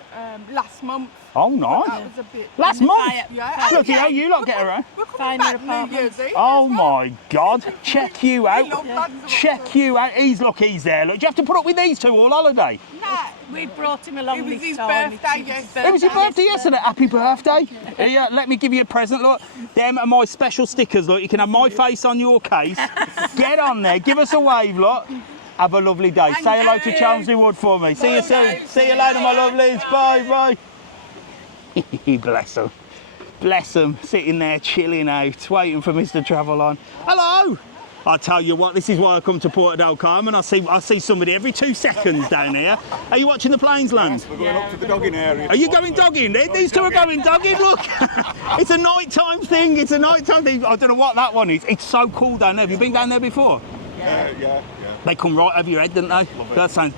last month. Oh, That nice. was a bit. Last month? Yeah. Bloody hell, you lot get around. We're coming Finer back New apartments. Year's Eve. Oh my God! Check you We out. love Lanzarote. Check you out. He's there. Look, do you have to put up with these two all holiday? Nah, We brought him along it was this his time. birthday yesterday. It was your birthday yesterday. Happy birthday! Here, let me give you a present. Look, them are my special stickers. Look, you can have my face on your case. Get on there. Give us a wave. Look. Have a lovely day. Say hello to Chelmsley Wood for me. See you soon. See you later, my lovelies. Bye, bye. Bless them. Bless them. Sitting there, chilling out, waiting for Mr. Travel On. Hello. I tell you what, this is why I come to Puerto del Carmen. I see somebody every 2 seconds down here. Are you watching the planes land? We're going up to the dogging area. Are you going dogging? These two are going dogging, look. It's a nighttime thing, it's a nighttime thing. I don't know what that one is. It's so cool down there. Have you been down there before? Yeah. They come right over your head, don't they? That sounds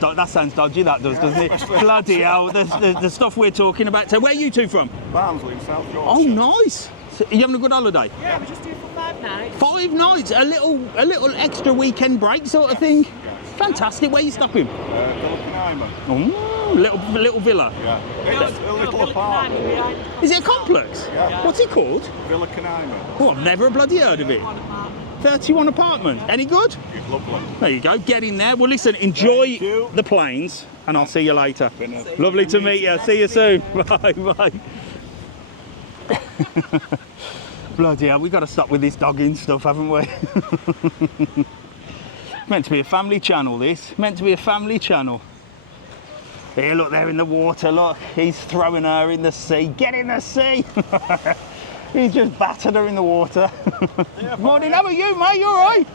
dodgy, that does, doesn't it? Bloody hell, the stuff we're talking about. So where are you two from? Barnsley in South Yorkshire. Oh, nice. So are you having a good holiday? Yeah, we just do it for 5 nights. 5 nights, a little extra weekend break sort of thing. Fantastic. Where are you stopping? Villa Canaima. Oh, little villa. Yeah. It's a little apartment. Is it a complex? Yeah. What's it called? Villa Canaima. Oh, I've never bloody heard of it. 31 apartment. Any good? It's lovely. There you go. Get in there. Well, listen, enjoy Thank you. the planes, and I'll see you later. Been a- Lovely to meet you. See you soon. Bye, bye. Bloody hell, we've got to stop with this dogging stuff, haven't we? Meant to be a family channel, this. Meant to be a family channel. Here, look, they're in the water, look. He's throwing her in the sea. Get in the sea! He's just battered her in the water. Morning, how are you, mate? You all right?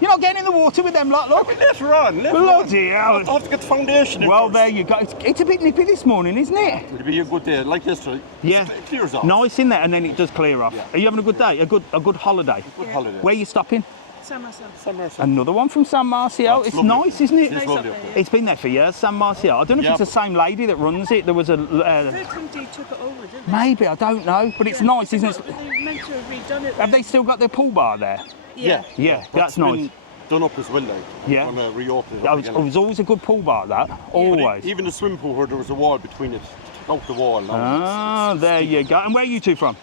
You're not getting in the water with them lot, look. Later on. Bloody hell. I have to get the foundation in Well, first. there you go. It's a bit nippy this morning, isn't it? It'll be a good day, like this, right? Yeah. It clears off. Nice in there, and then it does clear off. Yeah. Are you having a good day? A good holiday? Good holiday. Where are you stopping? Summer. Another one from San Marcial. That's It's lovely. nice, isn't it? It's lovely. It's been there for years, San Marcial. I don't know if Yeah. it's the same lady that runs it. There was a... Somebody took it over, didn't they? maybe, I don't know. But it's nice, isn't it? They meant to have redone it. Have they still got their pool bar there? Yeah. Yeah, that's been nice. Done up as well, like. Yeah. On a reopen it It up was, again. it was always a good pool bar, that. Always. Even the swimming pool where there was a wall between it, took out the wall. Now Ah, it's there you go. And where are you two from?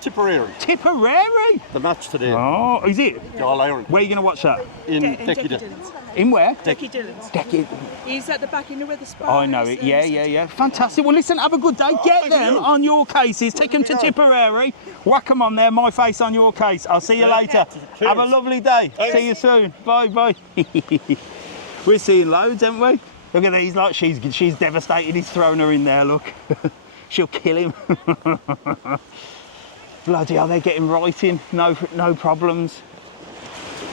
Tipperary. Tipperary? The match today. Oh, is it? The All Ireland. Where are you going to watch that? In In Decky. Dillon's. In where? Decky Dillon's. Decky. He's at the back, you know where the spa I know it. Yeah, yeah, yeah. Fantastic. Well, listen, have a good day. Get them on your cases. Take them to Tipperary. Whack them on there. My face on your case. I'll see you later. Cheers. Have a lovely day. See you soon. Bye, bye. We're seeing loads, haven't we? Look at these. Like she's devastated. He's thrown her in there. Look, she'll kill him. Bloody hell, they're getting right in. No problems.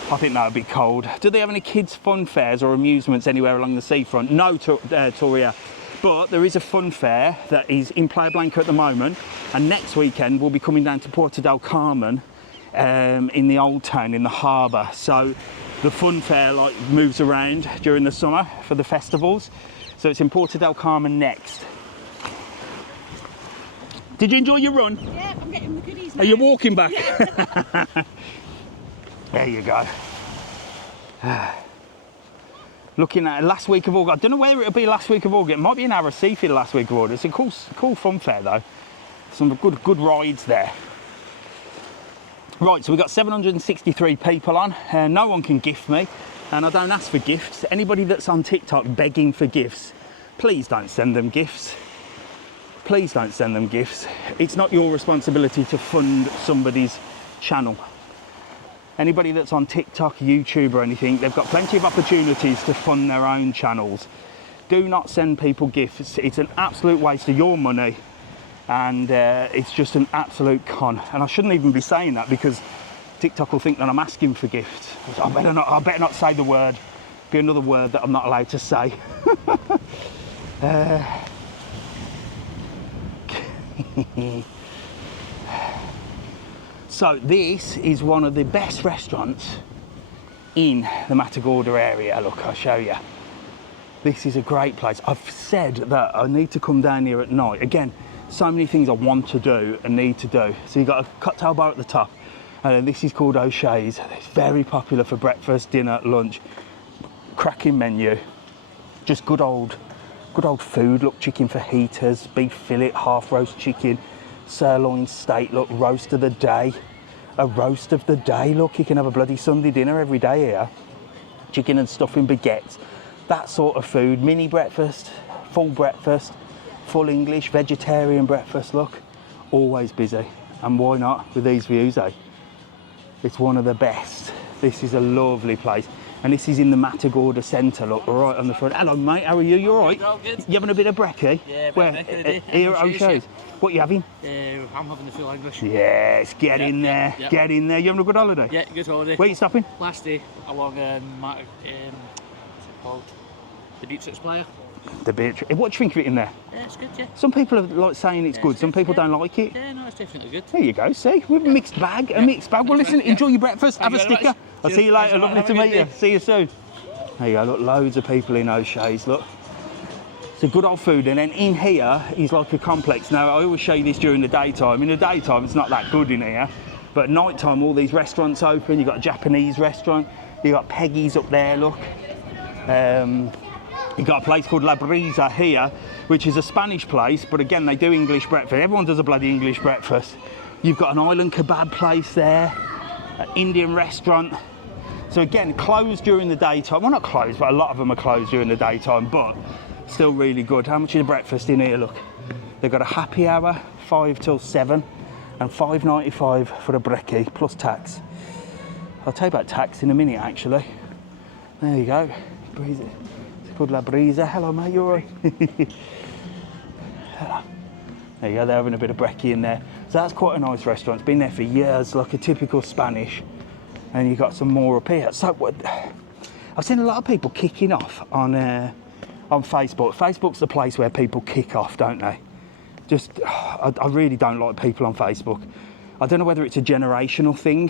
I think that would be cold. Do they have any kids' fun fairs or amusements anywhere along the seafront? No, Toria. But there is a fun fair that is in Playa Blanca at the moment, and next weekend we'll be coming down to Puerto del Carmen in the old town, in the harbour. So the fun fair like moves around during the summer for the festivals. So it's in Puerto del Carmen next. Did you enjoy your run? Yeah, I'm getting the goodies now. Are you walking back? There you go. Looking at last week of August. I don't know whether it'll be last week of August. It might be in Arrecife the last week of August. It's a cool fun fair though. Some good rides there. Right, so we've got 763 people on. No one can gift me, and I don't ask for gifts. Anybody that's on TikTok begging for gifts, please don't send them gifts. Please don't send them gifts. It's not your responsibility to fund somebody's channel. Anybody that's on TikTok, YouTube or anything, they've got plenty of opportunities to fund their own channels. Do not send people gifts. It's an absolute waste of your money, and it's just an absolute con. And I shouldn't even be saying that because TikTok will think that I'm asking for gifts. I better not say the word. Be another word that I'm not allowed to say. So this is one of the best restaurants in the Matagorda area. Look, I'll show you. This is a great place. I've said that I need to come down here at night. Again, so many things I want to do and need to do. So you've got a cocktail bar at the top, and then this is called O'Shea's. It's very popular for breakfast, dinner, lunch. Cracking menu. Just good old food. Look, chicken fajitas, beef fillet, half roast chicken, sirloin steak. Look, roast of the day. A roast of the day. Look, you can have a bloody Sunday dinner every day here. Chicken and stuffing baguettes. That sort of food. Mini breakfast, full English, vegetarian breakfast. Look, always busy. And why not with these views, eh? It's one of the best. This is a lovely place. And this is in the Matagorda centre, look, right on the front. Hello, mate, how are you? You all right? All good. You having a bit of brekkie? Yeah, where? Here at O'Shea's. What are you having? I'm having the full English. Yes, get in there, get in there. You having a good holiday? Yeah, good holiday. Where are you stopping? Last day along, what's it called? The beach at Playa. The beach. What do you think of it in there? Yeah, it's good, yeah. Some people are like saying it's good, some people don't like it. Yeah, no, it's definitely good. There you go, see? We've a mixed bag, a mixed bag. Well, listen, enjoy your breakfast, have a Thank you very sticker. much. I'll Cheers. see you later, Thanks a lot. lovely Have to a meet good you. day. See you soon. There you go, look, loads of people in O'Shea's, look. It's a good old food, and then in here is like a complex. Now, I always show you this during the daytime. In the daytime, it's not that good in here, but at night time, all these restaurants open. You've got a Japanese restaurant, you've got Peggy's up there, look. You've got a place called La Brisa here, which is a Spanish place, but again, they do English breakfast. Everyone does a bloody English breakfast. You've got an island kebab place there, an Indian restaurant. So again, closed during the daytime. Well, not closed, but a lot of them are closed during the daytime, but still really good. How much is the breakfast in here, look? They've got a happy hour, 5 till 7, and $5.95 for a brekkie, plus tax. I'll tell you about tax in a minute, actually. There you go. It's called La Brisa. Hello, mate, you all right? Hello. There you go, they're having a bit of brekkie in there. So that's quite a nice restaurant. It's been there for years, like a typical Spanish. And you've got some more up here. So I've seen a lot of people kicking off on Facebook. Facebook's the place where people kick off, don't they? I really don't like people on Facebook. I don't know whether it's a generational thing,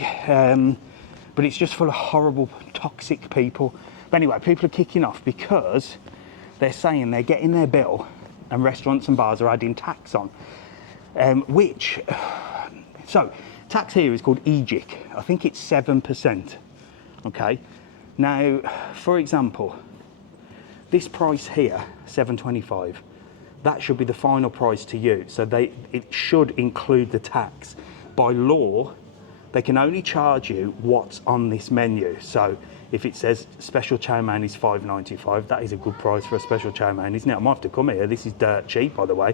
but it's just full of horrible, toxic people. But anyway, people are kicking off because they're saying they're getting their bill and restaurants and bars are adding tax on, so tax here is called EGIC. I think it's 7%, okay? Now, for example, this price here, $7.25, that should be the final price to you. So it should include the tax. by law, they can only charge you what's on this menu. So if it says special chow mein is $5.95, that is a good price for a special chow mein, isn't it? I might have to come here. This is dirt cheap, by the way.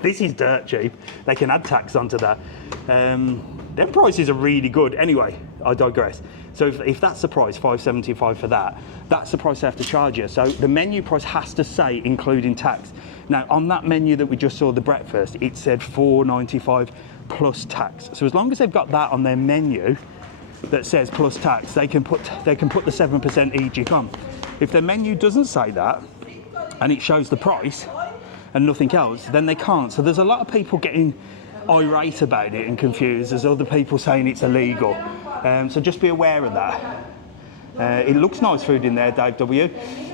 This is dirt cheap. They can add tax onto that. Their prices are really good. Anyway, I digress. So if that's the price, $5.75 for that, that's the price they have to charge you. So the menu price has to say including tax. Now on that menu that we just saw, the breakfast, it said $4.95 plus tax. So as long as they've got that on their menu that says plus tax, they can put the 7% EG on. If their menu doesn't say that and it shows the price and nothing else, then they can't. So there's a lot of people getting irate about it and confused. There's other people saying it's illegal. So just be aware of that. It looks nice food in there, Dave W.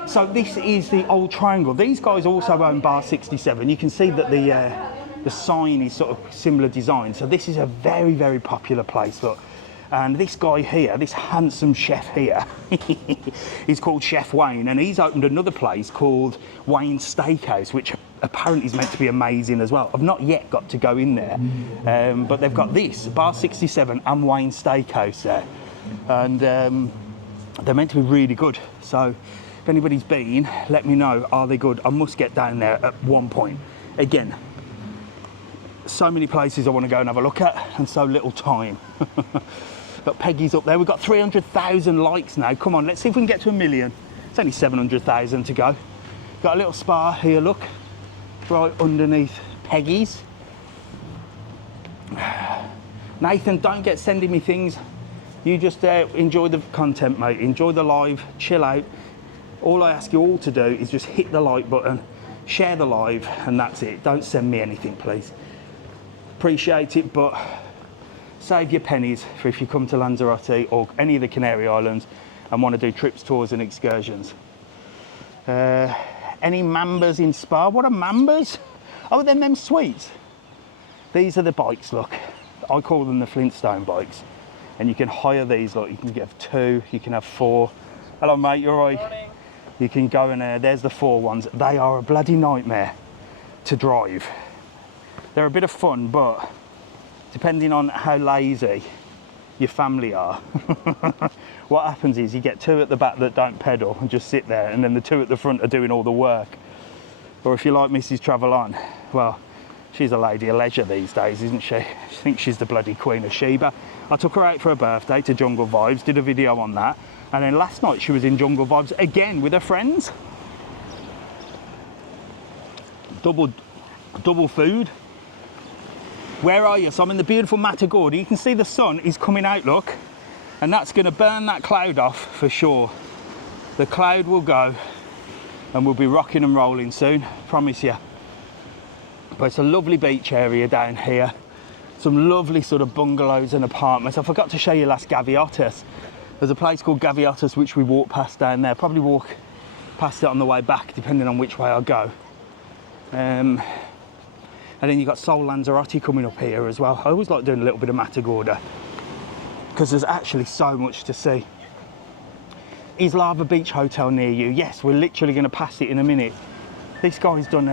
So this is the Old Triangle. These guys also own Bar 67. You can see that the sign is sort of similar design. So this is a very, very popular place, look. And this guy here, this handsome chef here, he's called Chef Wayne, and he's opened another place called Wayne's Steakhouse, which apparently is meant to be amazing as well. I've not yet got to go in there, but they've got this, Bar 67 and Wayne's Steakhouse there. And they're meant to be really good. So if anybody's been, let me know, are they good? I must get down there at one point. Again, so many places I want to go and have a look at, and so little time. But Peggy's up there. We've got 300,000 likes now. Come on, let's see if we can get to 1 million. It's only 700,000 to go. Got a little spa here, look, right underneath Peggy's. Nathan, don't get sending me things. You just enjoy the content, mate. Enjoy the live, chill out. All I ask you all to do is just hit the like button, share the live, and that's it. Don't send me anything, please. Appreciate it, but save your pennies for if you come to Lanzarote or any of the Canary Islands and want to do trips, tours and excursions. Any mambas in Spa? What are mambas? Oh, they're them sweets. These are the bikes, look. I call them the Flintstone bikes. And you can hire these, look. You can get 2, you can have 4. Hello, mate, you all right? Morning. You can go in there, there's the 4 ones. They are a bloody nightmare to drive. They're a bit of fun, but depending on how lazy your family are, what happens is you get 2 at the back that don't pedal and just sit there, and then the 2 at the front are doing all the work. Or if you like Mrs. Travel On, well, she's a lady of leisure these days, isn't she? I think she's the bloody Queen of Sheba. I took her out for her birthday to Jungle Vibes, did a video on that, and then last night she was in Jungle Vibes again with her friends. Double food. Where are you? So I'm in the beautiful Matagorda. You can see the sun is coming out, look, and that's going to burn that cloud off for sure. The cloud will go and we'll be rocking and rolling soon, promise you. But it's a lovely beach area down here. Some lovely sort of bungalows and apartments. I forgot to show you last Gaviotas. There's a place called Gaviotas which we walk past down there. Probably walk past it on the way back, depending on which way I go. And then you've got Sol Lanzarote coming up here as well. I always like doing a little bit of Matagorda because there's actually so much to see. Is Lava Beach Hotel near you? Yes, we're literally going to pass it in a minute. This guy's done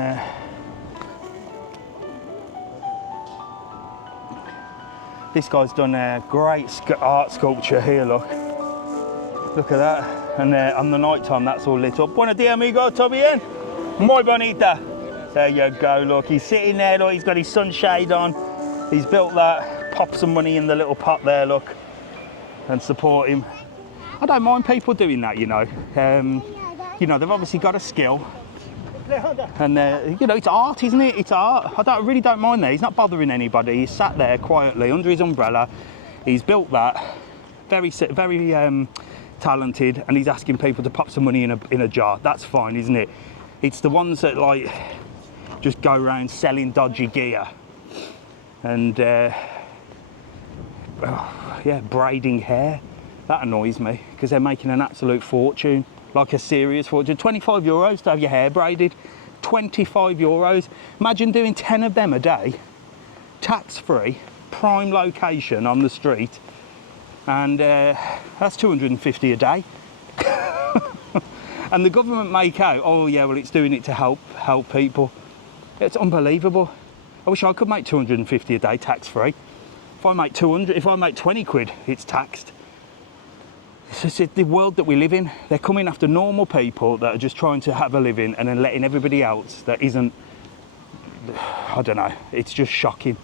a great art sculpture here, look. Look at that. And on the night time, that's all lit up. Buenos dias, amigo, ¿todo bien? Muy bonita. There you go, look, he's sitting there, look, he's got his sunshade on. He's built that, pop some money in the little pot there, look, and support him. I don't mind people doing that, you know. You know, they've obviously got a skill. And, you know, it's art, isn't it? It's art. I really don't mind that. He's not bothering anybody. He's sat there quietly under his umbrella. He's built that, very talented, and he's asking people to pop some money in a jar. That's fine, isn't it? It's the ones that, like, just go around selling dodgy gear and yeah, braiding hair. That annoys me because they're making an absolute fortune, like a serious fortune. 25 euros to have your hair braided. 25 euros. Imagine doing 10 of them a day, tax-free, prime location on the street, and that's 250 a day. And the government make out, oh yeah, well, it's doing it to help people. It's unbelievable. I wish I could make 250 a day tax-free. If I make 200, if I make 20 quid, it's taxed. It's just the world that we live in. They're coming after normal people that are just trying to have a living and then letting everybody else that isn't, I don't know, it's just shocking.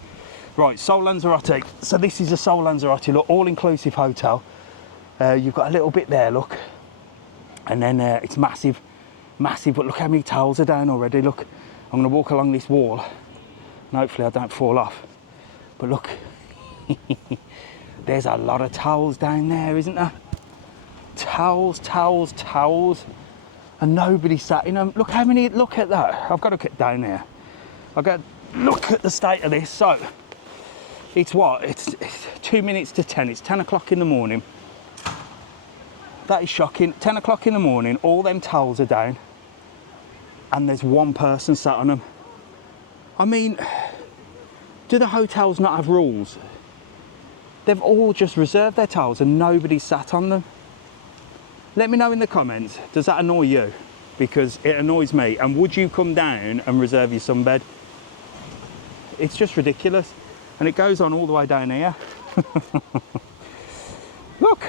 Right, Sol Lanzarote. So this is a Sol Lanzarote, look, all-inclusive hotel. You've got a little bit there, look. And then it's massive, massive, but look how many towels are down already, look. I'm gonna walk along this wall and hopefully I don't fall off. But look, there's a lot of towels down there, isn't there? Towels, towels, towels, and nobody sat in them. Look how many, look at that. I've got to get down here. I've got to look at the state of this. So, it's what? It's 2 minutes to 10. It's 10 o'clock in the morning. That is shocking. 10 o'clock in the morning, all them towels are down, and there's one person sat on them. I mean, do the hotels not have rules? They've all just reserved their towels and nobody sat on them. Let me know in the comments, does that annoy you? Because it annoys me. And would you come down and reserve your sunbed? It's just ridiculous. And it goes on all the way down here. Look,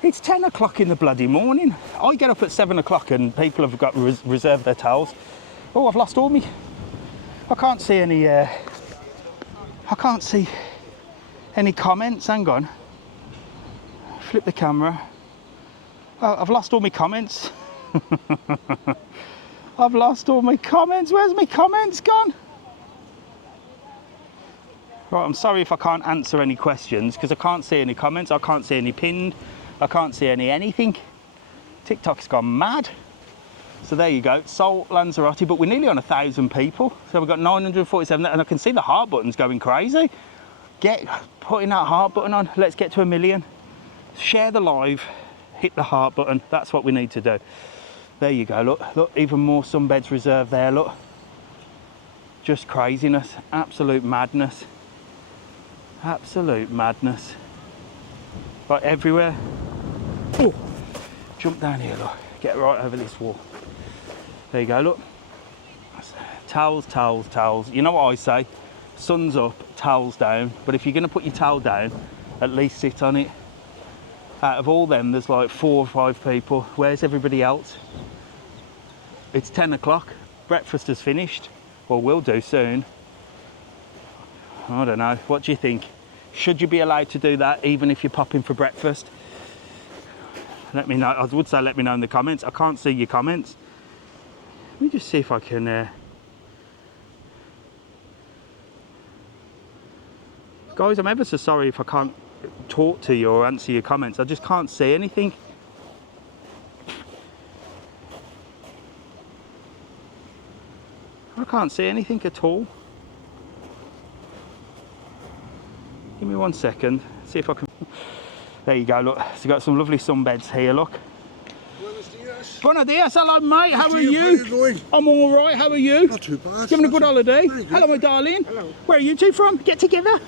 it's 10 o'clock in the bloody morning. I get up at 7 o'clock and people have got reserved their towels. Oh, I've lost all me. I can't see any, I can't see any comments, hang on. Flip the camera. Oh, I've lost all my comments. I've lost all my comments. Where's my comments gone? Right, I'm sorry if I can't answer any questions because I can't see any comments. I can't see any pinned. I can't see any anything. TikTok's gone mad. So there you go, Sol Lanzarote, but we're nearly on 1,000 people. So we've got 947, and I can see the heart button's going crazy. Putting that heart button on. Let's get to 1 million. Share the live, hit the heart button. That's what we need to do. There you go, look, even more sunbeds reserved there, look. Just craziness, absolute madness. Absolute madness. Right, everywhere. Oh, jump down here, look. Get right over this wall. There you go, look. Towels, towels, towels. You know what I say? Sun's up, towels down. But if you're gonna put your towel down, at least sit on it. Out of all them, there's like 4 or 5 people. Where's everybody else? It's 10 o'clock. Breakfast has finished, or will do soon. I don't know. What do you think? Should you be allowed to do that even if you're popping for breakfast? Let me know. I would say let me know in the comments. I can't see your comments. Let me just see if I can... Guys, I'm ever so sorry if I can't talk to you or answer your comments. I just can't see anything. I can't see anything at all. Give me 1 second. See if I can... There you go, look. So you've got some lovely sunbeds here, look. Buenos dias. Buenos dias, hello mate, how are you? How are you going? I'm all right, how are you? Not too bad. You having a good holiday? Very good. Hello my darling. Hello. Where are you two from? Get together.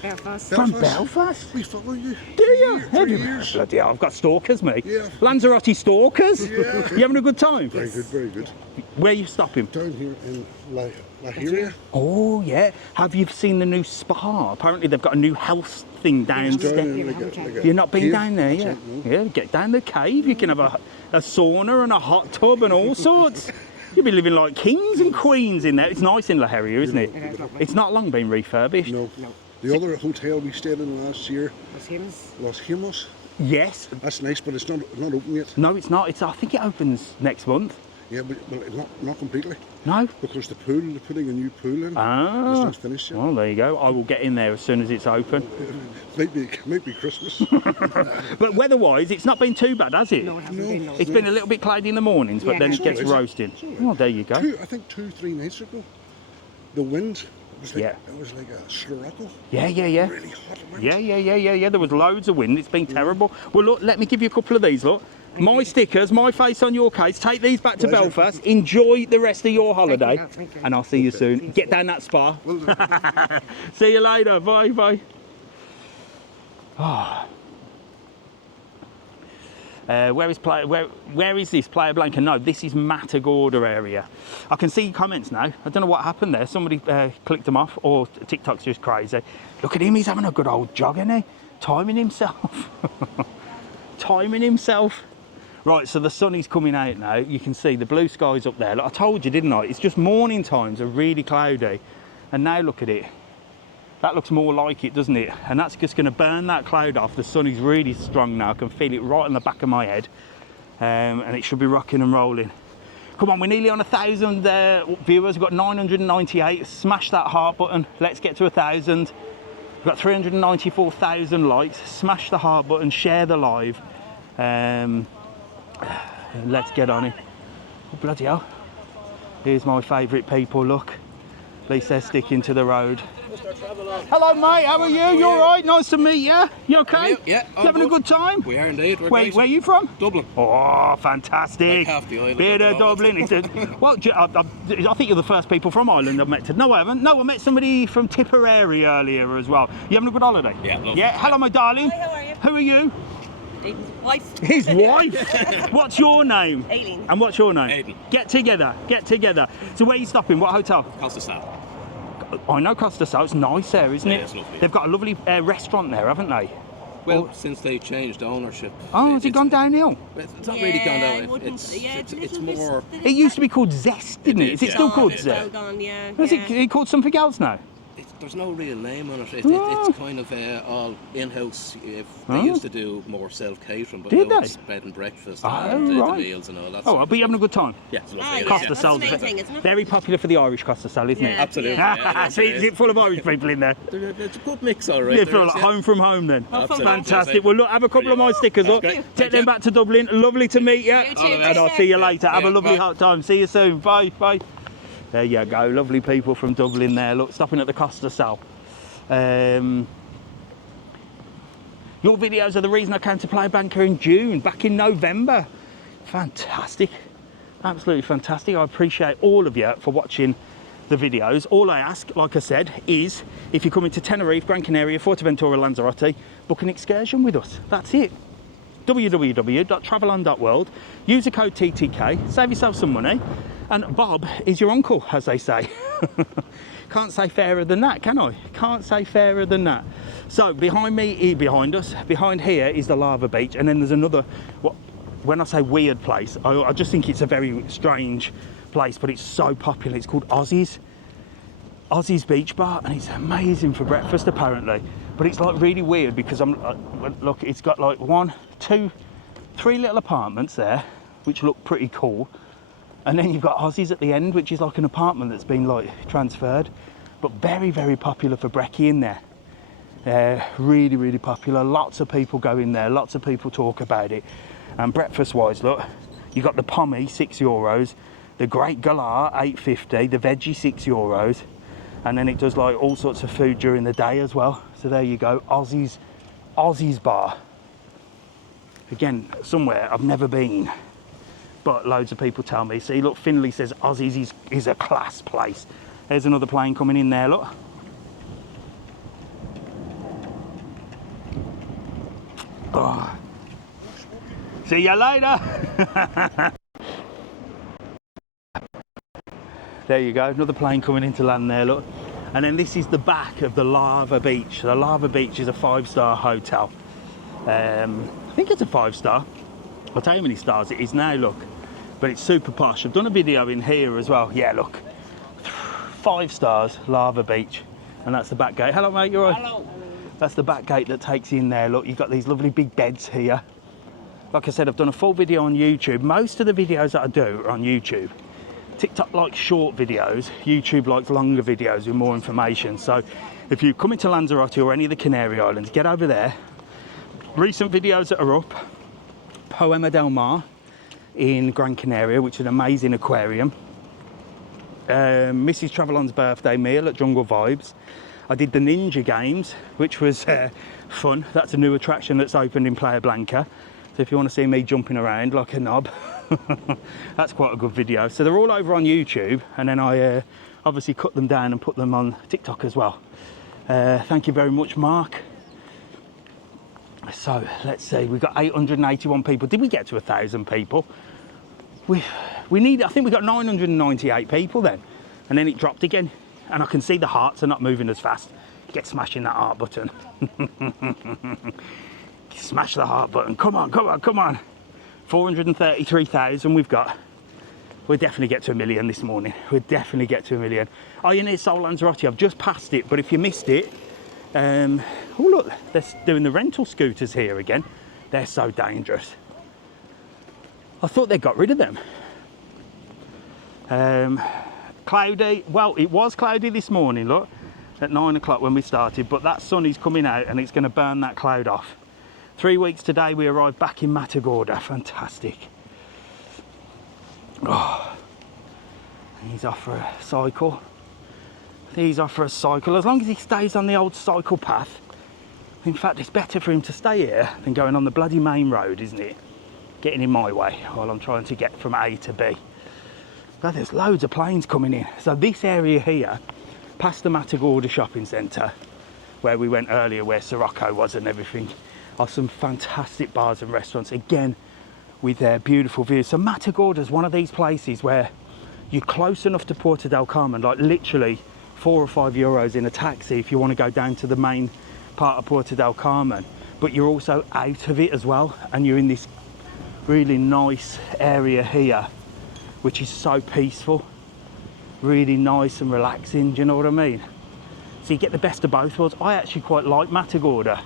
Belfast. From Belfast? We follow you. Do you? For years. Bloody hell, I've got stalkers, mate. Yeah. Lanzarote stalkers? Yeah. You having a good time? Very good, very good. Where are you stopping? Down here in La Heria. Oh, yeah. Have you seen the new spa? Apparently they've got a new health thing downstairs. You've not been down there yet? Yeah, get down the cave. You can have a sauna and a hot tub and all sorts. You'll be living like kings and queens in there. It's nice in La Heria, isn't it? It's not long been refurbished. No. The other hotel we stayed in last year was Himos. Yes. That's nice, but it's not open yet. No, it's not. I think it opens next month. Yeah, but not completely. No? Because they're putting a new pool in. Ah. It's not finished yet. Well, there you go. I will get in there as soon as it's open. Might be Christmas. But weather-wise, it's not been too bad, has it? No, it hasn't been. No. It's been a little bit cloudy in the mornings, but Yeah, then it's it gets all right. roasting. It's all right. Well, there you go. I think 2-3 nights ago, the wind was like, Yeah. it was like a scirocco. Yeah. Really hot wind. Yeah. There was loads of wind. It's been terrible. Well, look, let me give you a couple of these, look. My stickers, my face on your case. Take these back to Pleasure. Belfast. Enjoy the rest of your holiday. Thank you. And I'll see you soon. Get down that spa. See you later. Bye. Oh. Where is this? Playa Blanca? No, this is Matagorda area. I can see comments now. I don't know what happened there. Somebody clicked them off, or TikTok's just crazy. Look at him, he's having a good old jog, isn't he? Timing himself. Timing himself. Right, so the sun is coming out now. You can see the blue skies up there. Like I told you, didn't I? It's just morning times are really cloudy. And now look at it. That looks more like it, doesn't it? And that's just going to burn that cloud off. The sun is really strong now. I can feel it right on the back of my head. And it should be rocking and rolling. Come on, we're nearly on 1,000 viewers. We've got 998. Smash that heart button. Let's get to 1,000. We've got 394,000 likes. Smash the heart button. Share the live. Let's get on it. Oh, bloody hell. Here's my favourite people, look. At least they're sticking to the road. Hello mate, how are you? You alright? Nice to meet you. You okay? Yeah. You having a good time? We are indeed. Where are you from? Dublin. Oh, fantastic. Like half the island. Bit of Dublin. Well, I think you're the first people from Ireland I've met. No, I haven't. No, I met somebody from Tipperary earlier as well. You having a good holiday? Yeah, lovely. Yeah, hello my darling. Hi, how are you? Who are you? Aiden's wife. His wife? What's your name? Aileen. And what's your name? Aiden. Get together, get together. So where are you stopping? What hotel? Costa Sal. I know Costa Sal, it's nice there, isn't it? Yeah, it's lovely. They've got a lovely restaurant there, haven't they? Well, since they changed ownership. Oh, has it gone downhill? It's not really gone down. It's more. It used to be called Zest, didn't it? Is it still called It's Zest? Gone, yeah. Is it called something else now? There's no real name on it. Oh. It's kind of all in-house. They used to do more self-catering, but Did now they? it's bed and breakfast Oh, and the right. meals and all that. Oh, but you having a good time? Yeah, it's lovely. Ah, yeah. Costa That's Sal's the main thing, isn't it? very popular for the Irish Costa Sal, isn't it? Yeah. Absolutely. Yeah. See, is it full of Irish people in there? It's a good mix, all right. You feel like home from home then. Absolutely. Fantastic. Well, look, have a couple of my stickers up. great. Take Thank them you. back to Dublin. Lovely to meet you. You too. And I'll see you later. Have a Yeah, lovely bye. hot time. See you soon. Bye. Bye. There you go. Lovely people from Dublin there. Look, stopping at the Costa Sal. Your videos are the reason I came to Playa Blanca in June, back in November. Fantastic. Absolutely fantastic. I appreciate all of you for watching the videos. All I ask, like I said, is if you're coming to Tenerife, Gran Canaria, Fuerteventura, Lanzarote, book an excursion with us. That's it. www.travelon.world. Use the code TTK, save yourself some money, and Bob is your uncle, as they say. Can't say fairer than that, can I? Can't say fairer than that. So behind me, behind us, behind here is the lava beach, and then there's another, when I say weird place, I just think it's a very strange place, but it's so popular. It's called Aussie's Beach Bar, and it's amazing for breakfast apparently. But it's like really weird because look, it's got like 1, 2, 3 little apartments there, which look pretty cool. And then you've got Aussie's at the end, which is like an apartment that's been like transferred, but very, very popular for brekkie in there. Really, really popular. Lots of people go in there. Lots of people talk about it. And breakfast-wise, look, you got the pommy, €6. The Great Galah, $8.50. The veggie, €6. And then it does like all sorts of food during the day as well. So there you go, Aussie's Bar. Again, somewhere I've never been, but loads of people tell me. See, look, Finley says Aussie's is a class place. There's another plane coming in there, look. Oh. See you later. There you go, another plane coming into land there, look. And then this is the back of the Lava Beach. The Lava Beach is a 5-star hotel. I think it's a 5-star. I'll tell you how many stars it is now, look. But it's super posh. I've done a video in here as well. Yeah, look. 5 stars, Lava Beach. And that's the back gate. Hello, mate, you're right. Hello. That's the back gate that takes you in there. Look, you've got these lovely big beds here. Like I said, I've done a full video on YouTube. Most of the videos that I do are on YouTube. TikTok likes short videos, YouTube likes longer videos with more information. So if you come into Lanzarote or any of the Canary Islands, get over there. Recent videos that are up, Poema del Mar in Gran Canaria, which is an amazing aquarium. Mrs. Travelon's birthday meal at Jungle Vibes. I did the Ninja Games, which was fun. That's a new attraction that's opened in Playa Blanca. So if you want to see me jumping around like a knob, that's quite a good video. So they're all over on YouTube, and then I obviously cut them down and put them on TikTok as well. Thank you very much, Mark. So let's see, we've got 881 people. Did we get to 1,000 people? We need, I think we got 998 people then. And then it dropped again. And I can see the hearts are not moving as fast. Get smashing that heart button. Smash the heart button. Come on, come on, come on. 433,000 we've got. We'll definitely get to 1 million this morning. We'll definitely get to 1 million. Oh, you near Seoul Lanzarote. I've just passed it, but if you missed it, oh look, they're doing the rental scooters here again. They're so dangerous. I thought they got rid of them. Cloudy. Well, it was cloudy this morning, look, at 9 o'clock when we started, but that sun is coming out and it's going to burn that cloud off. 3 weeks today, we arrived back in Matagorda. Fantastic. Oh, he's off for a cycle. He's off for a cycle. As long as he stays on the old cycle path. In fact, it's better for him to stay here than going on the bloody main road, isn't it? Getting in my way while I'm trying to get from A to B. But there's loads of planes coming in. So this area here, past the Matagorda shopping centre, where we went earlier, where Sirocco was and everything, are some fantastic bars and restaurants, again, with their beautiful views. So Matagorda is one of these places where you're close enough to Puerto del Carmen, like literally €4 or €5 in a taxi if you want to go down to the main part of Puerto del Carmen, but you're also out of it as well, and you're in this really nice area here, which is so peaceful, really nice and relaxing. Do you know what I mean? So you get the best of both worlds. I actually quite like Matagorda.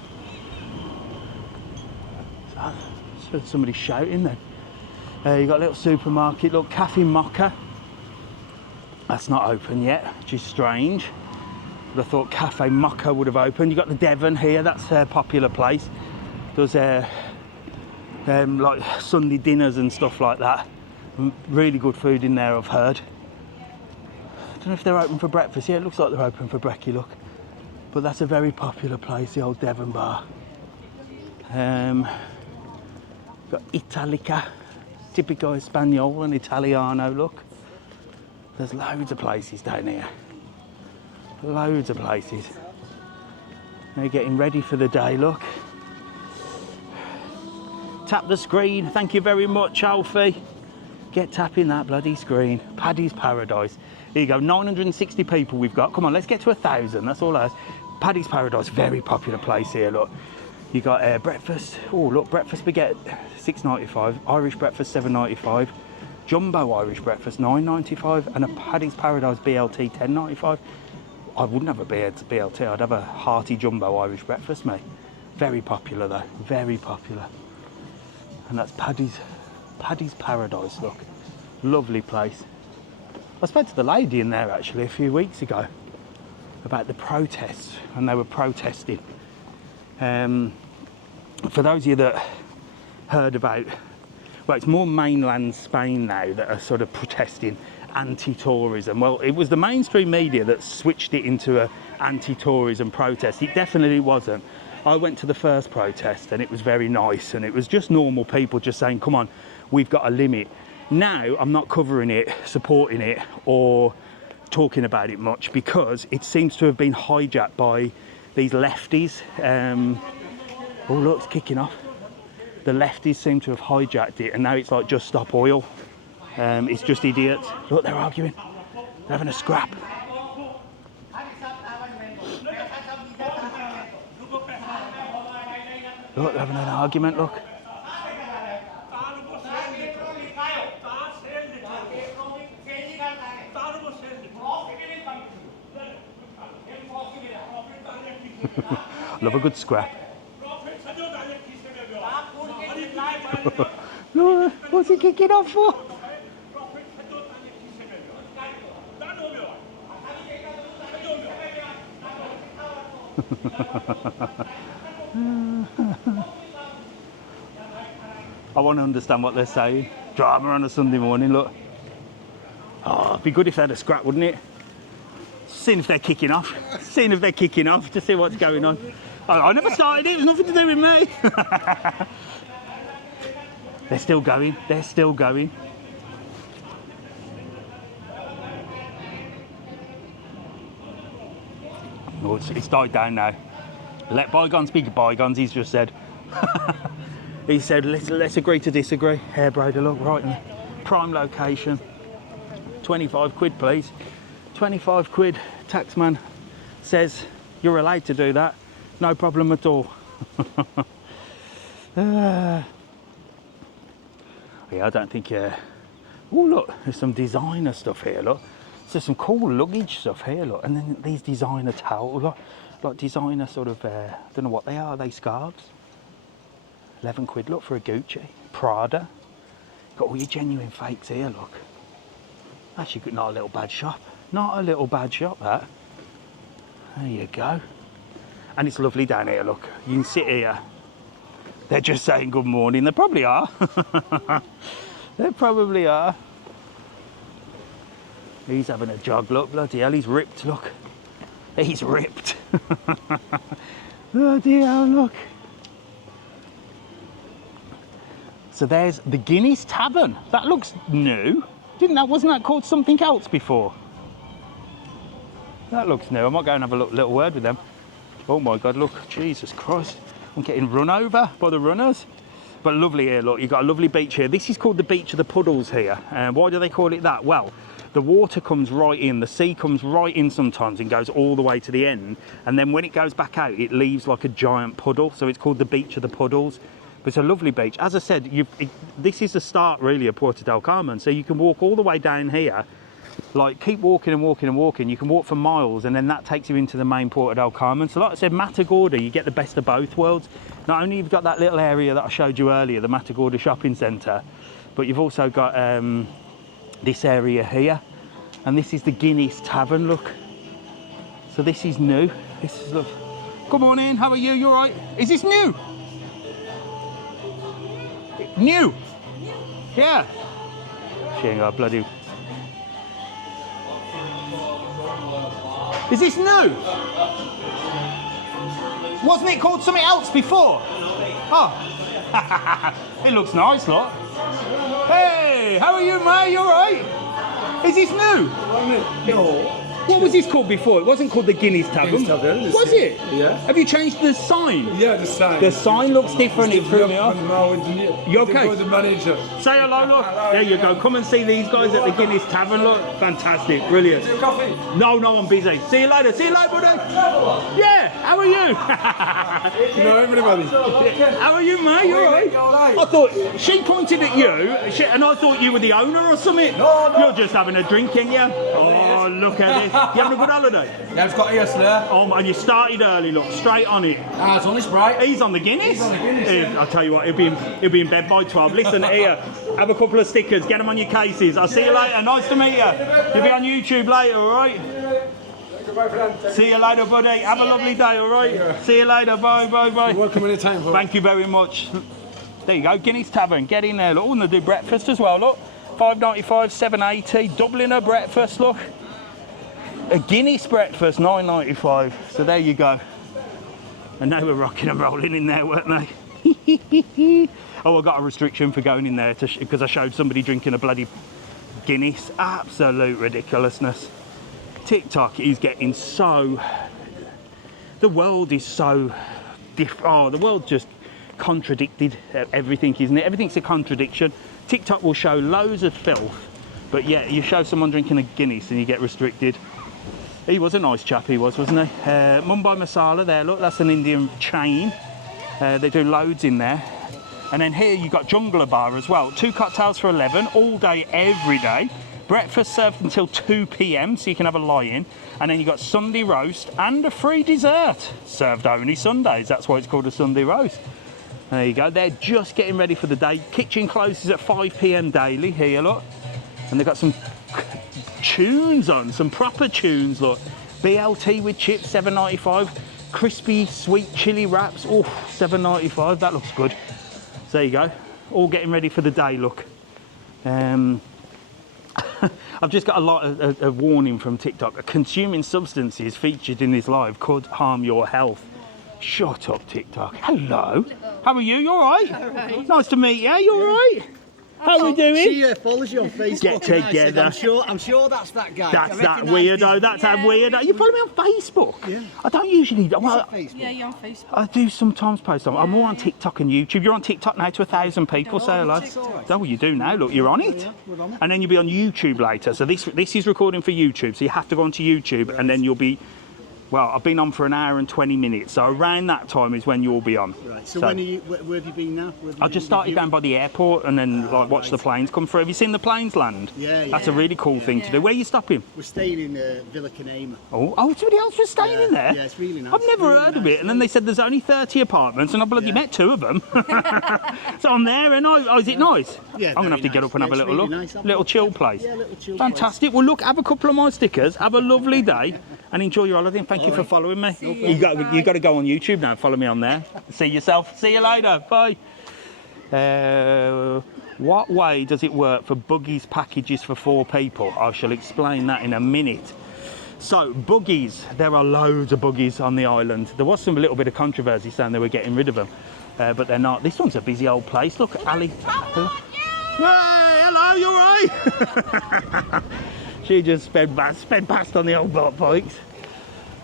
So somebody's shouting then. You got a little supermarket, look, Cafe Mocha. That's not open yet, which is strange. But I thought Cafe Mocha would have opened. You got the Devon here, that's a popular place. Does like Sunday dinners and stuff like that. Really good food in there, I've heard. I don't know if they're open for breakfast. Yeah, it looks like they're open for brekkie, look. But that's a very popular place, the old Devon bar. Got Italica, Tipico Espanol and Italiano, look. There's loads of places down here. Loads of places. They're getting ready for the day, look. Tap the screen, thank you very much, Alfie. Get tapping that bloody screen. Paddy's Paradise. Here you go, 960 people we've got. Come on, let's get to 1,000, that's all ours. Paddy's Paradise, very popular place here, look. You got breakfast, oh look, breakfast baguette, $6.95. Irish breakfast, $7.95. Jumbo Irish breakfast, $9.95. And a Paddy's Paradise BLT, $10.95. I wouldn't have a BLT, I'd have a hearty jumbo Irish breakfast, mate. Very popular though, very popular. And that's Paddy's Paradise, look. Lovely place. I spoke to the lady in there actually a few weeks ago about the protests, and they were protesting. For those of you that heard about, well, it's more mainland Spain now that are sort of protesting anti-tourism. Well, it was the mainstream media that switched it into a anti-tourism protest. It definitely wasn't. I went to the first protest and it was very nice, and it was just normal people just saying, come on, we've got a limit. Now I'm not covering it, supporting it, or talking about it much, because it seems to have been hijacked by these lefties. Oh look, it's kicking off. The lefties seem to have hijacked it, and now it's like just stop oil. It's just idiots. Look, they're arguing. They're having a scrap. Look, they're having an argument, look. Love a good scrap. No, what's he kicking off for? I want to understand what they're saying. Drama on a Sunday morning, look. Oh, it'd be good if they had a scrap, wouldn't it? Seeing if they're kicking off. Seeing if they're kicking off to see what's going on. I never started it, it was nothing to do with me. They're still going, they're still going. Oh, it's died down now. Let bygones be bygones, he's just said. He said, let's agree to disagree. Hairbrader, look, right in prime location. 25 quid, please. 25 quid. Taxman says you're allowed to do that. No problem at all. Yeah, I don't think. Oh, look, there's some designer stuff here. Look, there's some cool luggage stuff here. Look, and then these designer towels. Look, like designer sort of. Don't know what they are. Are they scarves? 11 quid. Look, for a Gucci, Prada. Got all your genuine fakes here. Look, actually, not a little bad shop. Not a little bad shop, that. There you go. And it's lovely down here, look. You can sit here. They're just saying good morning. They probably are. They probably are. He's having a jog, look. Bloody hell, he's ripped, look. He's ripped. Bloody hell, look. So there's the Guinness Tavern. That looks new. Wasn't that called something else before? That looks new. I might go and have a little word with them. Oh my God, look, Jesus Christ. I'm getting run over by the runners. But lovely here, look, you've got a lovely beach here. This is called the Beach of the Puddles here. And why do they call it that? Well, the water comes right in, the sea comes right in sometimes and goes all the way to the end. And then when it goes back out, it leaves like a giant puddle. So it's called the Beach of the Puddles. But it's a lovely beach. As I said, this is the start really of Puerto del Carmen. So you can walk all the way down here. Like, keep walking and walking and walking. You can walk for miles, and then that takes you into the main Puerto del Carmen. So like I said, Matagorda, you get the best of both worlds. Not only you've got that little area that I showed you earlier, the Matagorda shopping centre, but you've also got this area here. And this is the Guinness Tavern, look. So this is new. This is, look. Good morning, how are you? You all right? Is this new? New? Yeah. She ain't got a bloody... Is this new? Wasn't it called something else before? Oh. It looks nice, look. Hey, how are you, mate? You alright? Is this new? No. What was this called before? It wasn't called the Guinness Tavern. Guinness Tavern, Was it? Yeah. Have you changed the sign? Yeah, the sign. The sign looks different, it threw me off. You okay? The manager. Say hello, look. There you go. Come and see these guys at the Guinness Tavern, look. Fantastic, brilliant. Coffee? No, I'm busy. See you later. See you later, buddy. Yeah, how are you? You know everybody. How are you, mate? You alright? I thought, she pointed at you, and I thought you were the owner or something. No. You're just having a drink, ain't you? Oh, look at this. You having a good holiday? Yeah, I've got it yesterday. Oh, and you started early, look, straight on it. Ah, it's only Sprite. He's on the Guinness? He's on the Guinness, yeah. I'll tell you what, he'll be in bed by 12. Listen, here, have a couple of stickers, get them on your cases. I'll see you later. Nice to meet you. You'll be on YouTube later, all right? See you later, buddy. Have a lovely day, all right? See you later. Bye, bye, bye. You're welcome anytime. Thank you very much. There you go, Guinness Tavern. Get in there, look. Oh, and they do breakfast as well, look. $5.95, $7.80. Dubliner breakfast, look. A Guinness breakfast, $9.95. So there you go. And they were rocking and rolling in there, weren't they? Oh, I got a restriction for going in there because I showed somebody drinking a bloody Guinness. Absolute ridiculousness. TikTok is getting so... The world is so different. Oh, the world just contradicted everything, isn't it? Everything's a contradiction. TikTok will show loads of filth, but yeah, you show someone drinking a Guinness and you get restricted. He was a nice chap, he was, wasn't he? Mumbai Masala there, look, that's an Indian chain. They do loads in there. And then here you've got Jungler Bar as well. 2 cocktails for 11, all day, every day. Breakfast served until 2 p.m, so you can have a lie-in. And then you've got Sunday roast and a free dessert. Served only Sundays, that's why it's called a Sunday roast. There you go, they're just getting ready for the day. Kitchen closes at 5 p.m. daily, here, look. And they've got some tunes on, some proper tunes, look. BLT with chips, $7.95. Crispy sweet chili wraps, oh, $7.95, that looks good. So there you go, all getting ready for the day, look. I've just got a warning from TikTok. Consuming substances featured in this live could harm your health. Shut up, TikTok. Hello. How are you? You all right? All right. Nice to meet you. You all right? How we doing? She follows you on Facebook. Get and I said, together. I'm sure that's that guy. That's I that recognise weirdo. his- That's that weirdo. You follow me on Facebook? Yeah. I don't usually. Well, Yeah, you're on Facebook. I do sometimes post on. I'm more on TikTok and YouTube. You're on TikTok now to 1,000 people. Say hello. Oh, well, you do now. Look, you're on it. And then you'll be on YouTube later. So this is recording for YouTube. So you have to go onto YouTube, and then you'll be. Well, I've been on for an hour and 20 minutes, so around that time is when you'll be on. Right. So when are you? Where have you been now? I just started down by the airport and then watch the planes come through. Have you seen the planes land? Yeah. That's a really cool thing to do. Where are you stopping? We're staying in Villa Canema. Oh, somebody else was staying in there? Yeah, it's really nice. I've never heard of it, and then they said there's only 30 apartments, and I bloody met 2 of them. So I'm there, and is it nice? Yeah, I'm going to have to get up and have a it's little really look. nice, Little chill place. Yeah, little chill Fantastic. Well, look, have a couple of my stickers, have a lovely day, and enjoy your holiday, and thank you for following me. You got to go on YouTube now, follow me on there. See yourself. See you later. Bye. What way does it work for buggies packages for 4 people? I shall explain that in a minute. So, buggies, there are loads of buggies on the island. There was some little bit of controversy saying they were getting rid of them, but they're not. This one's a busy old place. Look, Ali. Hey, hello, you all right? She just sped past on the old bikes.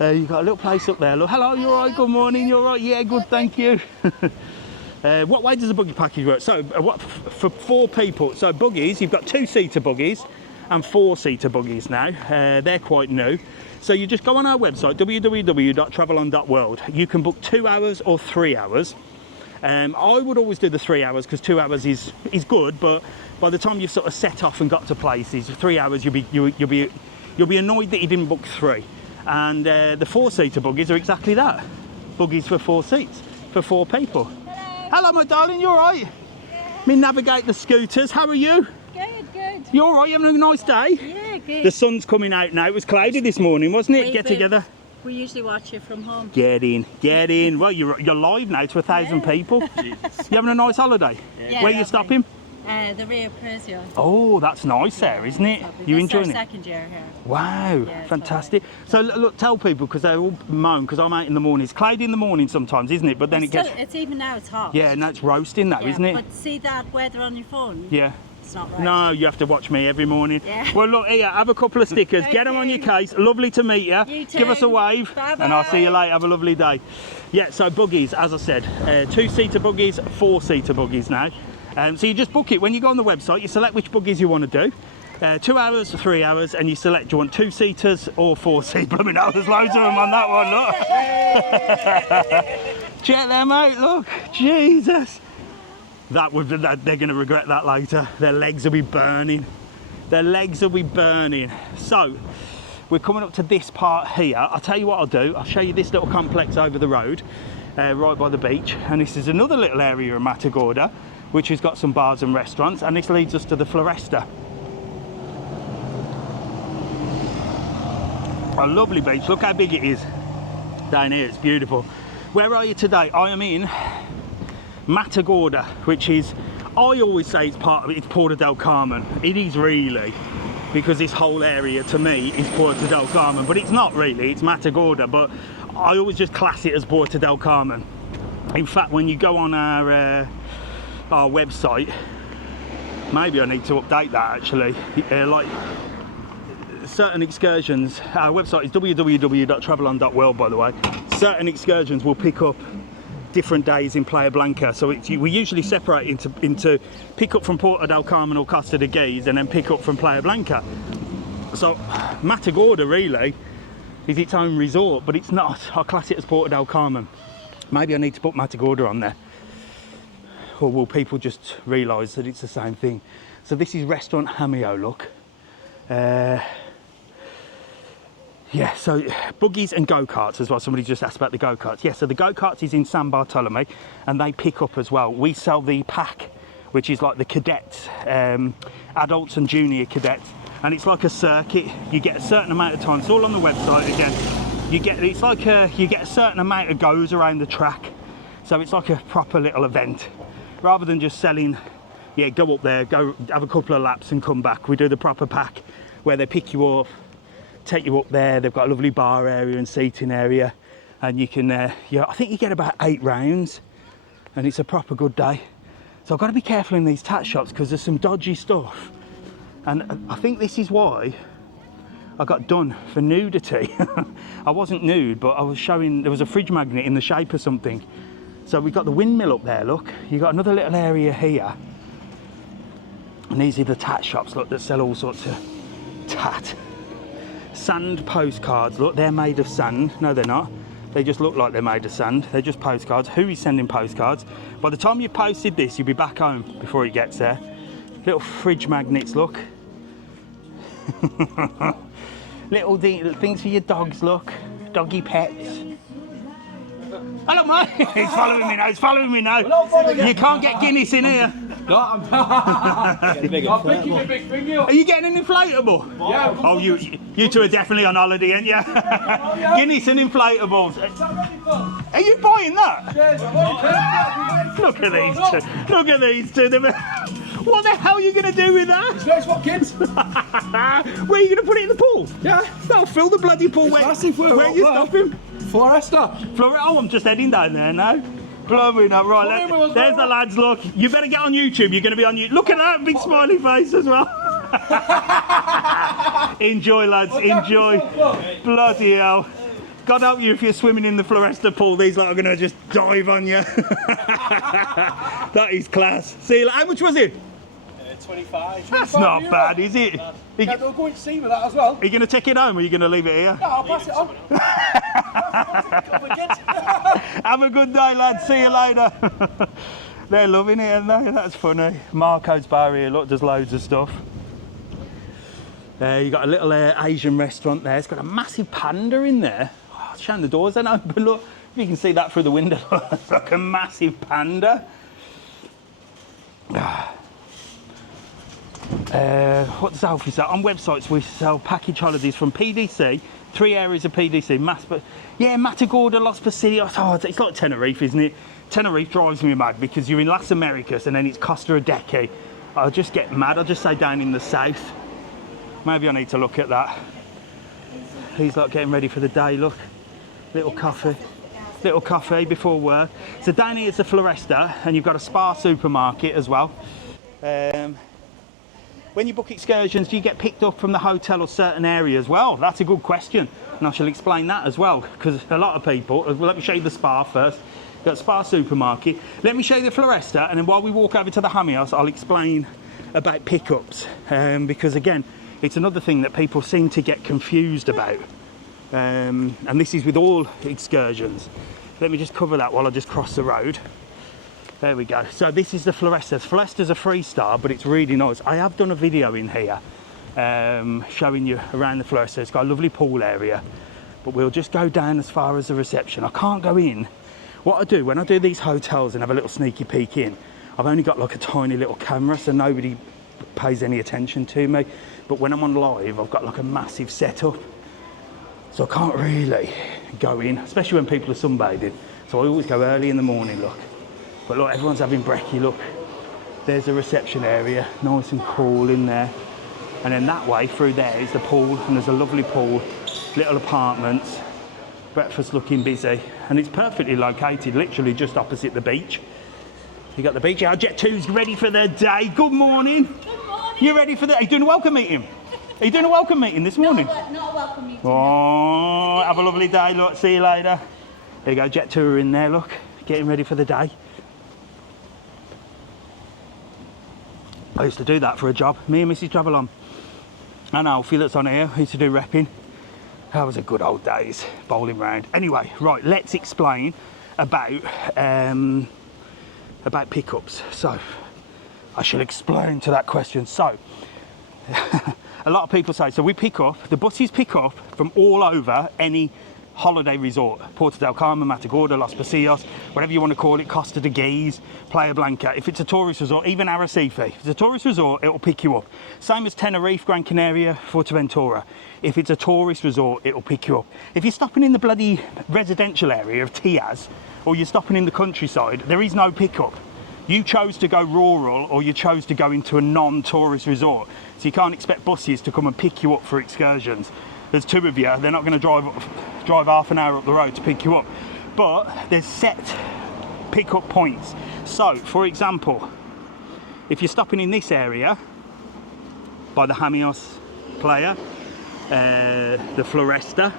You've got a little place up there. Look, hello, you all right? Good morning, you all right? Yeah, good, thank you. What way does a buggy package work? So, for 4 people, so buggies, you've got 2-seater buggies and 4-seater buggies now. They're quite new. So you just go on our website, www.travelon.world. You can book 2 hours or 3 hours. I would always do the 3 hours because 2 hours is good, but by the time you've sort of set off and got to places, 3 hours you'll be annoyed that you didn't book 3. And the 4-seater buggies are exactly that. Buggies for 4 seats, for 4 people. Hello, my darling, you all right? Yeah. Me navigate the scooters, how are you? Good. You all right, you having a nice day? Yeah, good. The sun's coming out now, it was cloudy this morning, wasn't it? Get together. We usually watch you from home. Get in. Well, you're live now to 1,000 people. You having a nice holiday? Yeah, Where are you stopping? The Rio Prezio. Oh, that's nice there, isn't it? You enjoying it? Second year here. Wow, Yeah, fantastic. So look, tell people, because they all moan, because I'm out in the morning. It's cloudy in the morning sometimes, isn't it? But then It's even now, it's hot. Yeah, now it's roasting that, isn't it? But see that weather on your phone? Yeah. It's not right. No, you have to watch me every morning. Yeah. Well, look, here, have a couple of stickers. Get them on your case. Lovely to meet you. You too. Give us a wave. Bye-bye. And I'll see you later. Have a lovely day. Yeah, so buggies, as I said, 2-seater buggies, 4-seater buggies now. So you just book it. When you go on the website, you select which buggies you want to do. 2 hours, 3 hours, and you select, do you want 2-seaters or 4-seaters? Let me know, there's loads of them on that one, look. Check them out, look. Jesus. They're going to regret that later. Their legs will be burning. Their legs will be burning. So, we're coming up to this part here. I'll tell you what I'll do. I'll show you this little complex over the road, right by the beach. And this is another little area in Matagorda, which has got some bars and restaurants. And this leads us to the Floresta. A lovely beach. Look how big it is down here. It's beautiful. Where are you today? I am in Matagorda, which is, I always say it's Puerto del Carmen. It is really, because this whole area to me is Puerto del Carmen, but it's not really, it's Matagorda, but I always just class it as Puerto del Carmen. In fact, when you go on our website, maybe I need to update that actually, like certain excursions, our website is www.travelon.world, by the way. Certain excursions will pick up different days in Playa Blanca, so we usually separate into pick up from Puerto del Carmen or Costa de Gais and then pick up from Playa Blanca. So Matagorda really is its own resort, but it's not. I class it as Puerto del Carmen. Maybe I need to put Matagorda on there, or will people just realise that it's the same thing? So this is Restaurant Hamio, look. Yeah, so buggies and go-karts as well. Somebody just asked about the go-karts. Yeah, so the go-karts is in San Bartolome, and they pick up as well. We sell the pack, which is like the cadets, adults and junior cadets, and it's like a circuit. You get a certain amount of time. It's all on the website again. You get a certain amount of goes around the track, so it's like a proper little event, rather than just selling. Yeah, go up there, go have a couple of laps and come back. We do the proper pack where they pick you up, take you up there. They've got a lovely bar area and seating area, and you can I think you get about 8 rounds, and it's a proper good day. So I've got to be careful in these tat shops because there's some dodgy stuff. And I think this is why I got done for nudity. I wasn't nude, but I was showing, there was a fridge magnet in the shape of something. So we've got the windmill up there, look. You've got another little area here. And these are the tat shops, look, that sell all sorts of tat. Sand postcards, look, they're made of sand. No, they're not. They just look like they're made of sand. They're just postcards. Who is sending postcards? By the time you've posted this, you'll be back home before it gets there. Little fridge magnets, look. Little things for your dogs, look. Doggy pets. Hello, mate. He's following me now. He's following me now. You can't get Guinness in here. No, I'm thinking a big thing, you. Are you getting an inflatable? Yeah. Oh, you two are definitely on holiday, aren't you? Guinness and inflatables. Are you buying that? Look at these two. Look at these two. What the hell are you going to do with that? It's nice for kids. Where are you going to put it in the pool? Yeah. That'll fill the bloody pool. It's massive. Where are you stopping? Floresta. Oh, I'm just heading down there now. Blooming up. Right, there's the lads, look. You better get on YouTube. You're going to be on YouTube. Look at that big smiley face as well. Enjoy, lads. Enjoy. Bloody hell. God help you if you're swimming in the Floresta pool. These lot are going to just dive on you. That is class. See you later. How much was it? 25. That's not bad, is it? Yeah, they'll go and see with that as well. Are you going to take it home or are you going to leave it here? No, I'll pass it on. Have a good day, lads. See you later. They're loving it, aren't they? That's funny. Marco's bar here, look, there's loads of stuff. There, you got a little Asian restaurant there. It's got a massive panda in there. Oh, shame the doors aren't open. Look, if you can see that through the window, it's like a massive panda. What's Alfie say? On websites we sell package holidays from PDC, 3 areas of PDC, Matagorda, Los Pasillos. Oh, it's like Tenerife, isn't it? Tenerife drives me mad because you're in Las Americas and then it's Costa Rica. I'll just get mad. I'll just say down in the south. Maybe I need to look at that. He's like getting ready for the day, look. Little coffee before work. So down here is the Floresta and you've got a spa supermarket as well. When you book excursions, do you get picked up from the hotel or certain areas? Well, that's a good question. And I shall explain that as well, because a lot of people, well, let me show you the spa first. You've got spa supermarket. Let me show you the Floresta, and then while we walk over to the Hamios, I'll explain about pickups. Because again, it's another thing that people seem to get confused about. And this is with all excursions. Let me just cover that while I just cross the road. There we go. So this is the Floresta. Floresta's a 3-star, but it's really nice. I have done a video in here showing you around the Floresta. It's got a lovely pool area, but we'll just go down as far as the reception. I can't go in. What I do when I do these hotels and have a little sneaky peek in, I've only got like a tiny little camera, so nobody pays any attention to me. But when I'm on live, I've got like a massive setup, so I can't really go in, especially when people are sunbathing. So I always go early in the morning, look. But look, everyone's having brekkie, look. There's the reception area, nice and cool in there. And then that way through there is the pool, and there's a lovely pool, little apartments, breakfast looking busy. And it's perfectly located, literally just opposite the beach. You got the beach. Our Jet 2's ready for their day. Good morning. Good morning. You ready for the, are you doing a welcome meeting? Are you doing a welcome meeting this morning? Not a welcome meeting. Oh, have a lovely day, look, see you later. There you go, Jet 2 are in there, look, getting ready for the day. I used to do that for a job, me and Mrs. Travelon. And Alfie that's on here, used to do repping. That was a good old days, bowling round. Anyway, right, let's explain about pickups. So, I shall explain to that question. So, a lot of people say, so we pick up, the buses pick up from all over any holiday resort. Puerto del Carmen, Matagorda, Los Pasillos, whatever you want to call it, Costa de Guise, Playa Blanca. If it's a tourist resort, even Arrecife, if it's a tourist resort, it'll pick you up. Same as Tenerife, Gran Canaria, Fuerteventura. If it's a tourist resort, it'll pick you up. If you're stopping in the bloody residential area of Tiaz, or you're stopping in the countryside, there is no pickup. You chose to go rural, or you chose to go into a non-tourist resort. So you can't expect buses to come and pick you up for excursions. There's 2 of you, they're not going to drive half an hour up the road to pick you up. But there's set pick-up points. So, for example, If you're stopping in this area, by the Hamios Playa, the Floresta,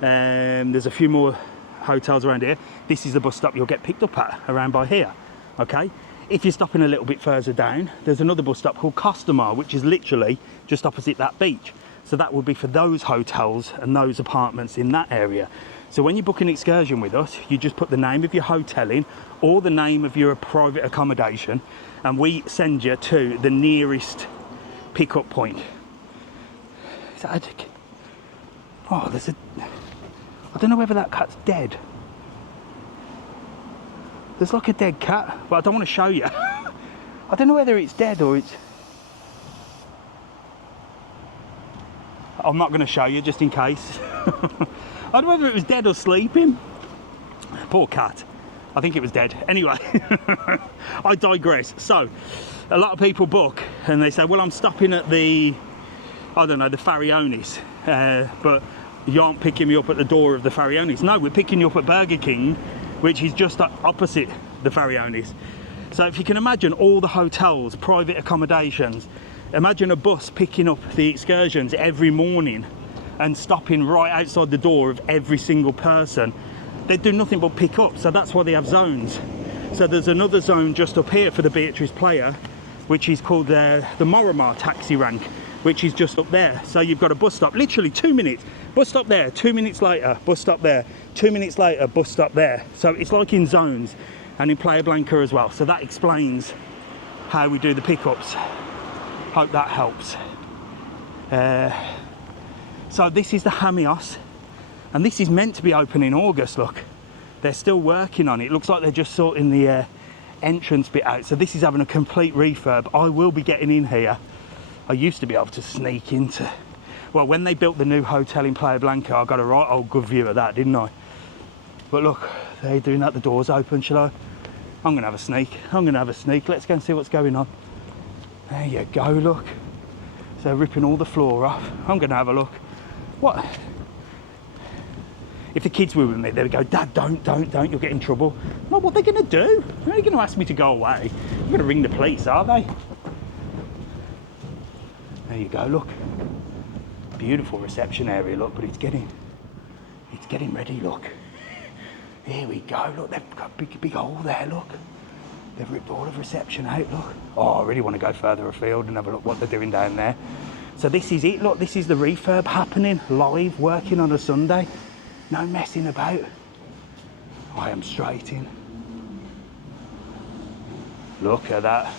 there's a few more hotels around here. This is the bus stop you'll get picked up at, around by here, okay? If you're stopping a little bit further down, there's another bus stop called Costamar, which is literally just opposite that beach. So that would be for those hotels and those apartments in that area. So when you book an excursion with us, you just put the name of your hotel in, or the name of your private accommodation, and we send you to the nearest pickup point. Is that a... Oh, there's a... I don't know whether that cat's dead. There's like a dead cat, but I don't want to show you. I don't know whether it's dead or it's... I'm not going to show you just in case. I don't know whether it was dead or sleeping. Poor cat. I think it was dead. Anyway, I digress. So, a lot of people book and they say, well, I'm stopping at the, I don't know, the Farallones, but you aren't picking me up at the door of the Farallones. No, we're picking you up at Burger King, which is just opposite the Farallones. So if you can imagine all the hotels, private accommodations, imagine a bus picking up the excursions every morning and stopping right outside the door of every single person. They do nothing but pick up, so that's why they have zones. So there's another zone just up here for the Beatrice Playa, which is called the Moramar taxi rank, which is just up there. So you've got a bus stop, literally 2 minutes, bus stop there, 2 minutes later, bus stop there, 2 minutes later, bus stop there. So it's like in zones, and in Playa Blanca as well. So that explains how we do the pickups. Hope that helps. So this is the Hamios, and this is meant to be open in August. Look, they're still working on it. It looks like they're just sorting the entrance bit out. So this is having a complete refurb. I will be getting in here. I used to be able to sneak into, well, when they built the new hotel in Playa Blanca, I got a right old good view of that, didn't I? But look, they're doing that, the door's open. Shall I? I'm gonna have a sneak. I'm gonna have a sneak. Let's go and see what's going on. There you go, look. So ripping all the floor off. I'm gonna have a look. What? If the kids were with me, they would go, Dad, don't, you'll get in trouble. No, what are they gonna do? They're only gonna ask me to go away. They're gonna ring the police, are they? There you go, look. Beautiful reception area, look, but it's getting ready, look. Here we go, look, they've got a big hole there, look. They've ripped all of reception out, look. Oh, I really want to go further afield and have a look what they're doing down there. So this is it, look, this is the refurb happening, live, working on a Sunday. No messing about. I am straight in. Look at that.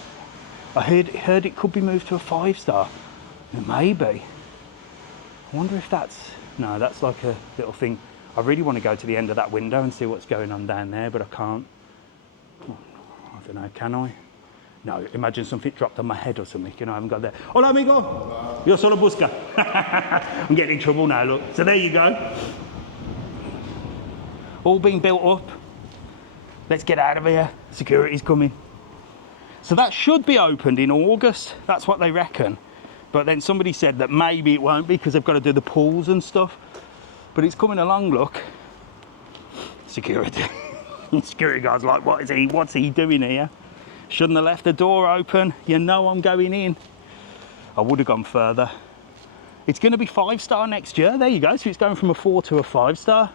I heard it could be moved to a 5-star. Maybe. I wonder if that's... No, that's like a little thing. I really want to go to the end of that window and see what's going on down there, but I can't. I don't know, can I? No, imagine something dropped on my head or something, you know, I haven't got there. Hola, amigo. Yo solo busca. I'm getting in trouble now, look. So there you go. All being built up. Let's get out of here. Security's coming. So that should be opened in August. That's what they reckon. But then somebody said that maybe it won't be because they've got to do the pools and stuff. But it's coming along, look. Security. Security guy's like, what's he doing here? Shouldn't have left the door open. You know I'm going in. I would have gone further. It's going to be 5-star next year. There you go. So it's going from a 4 to a 5-star.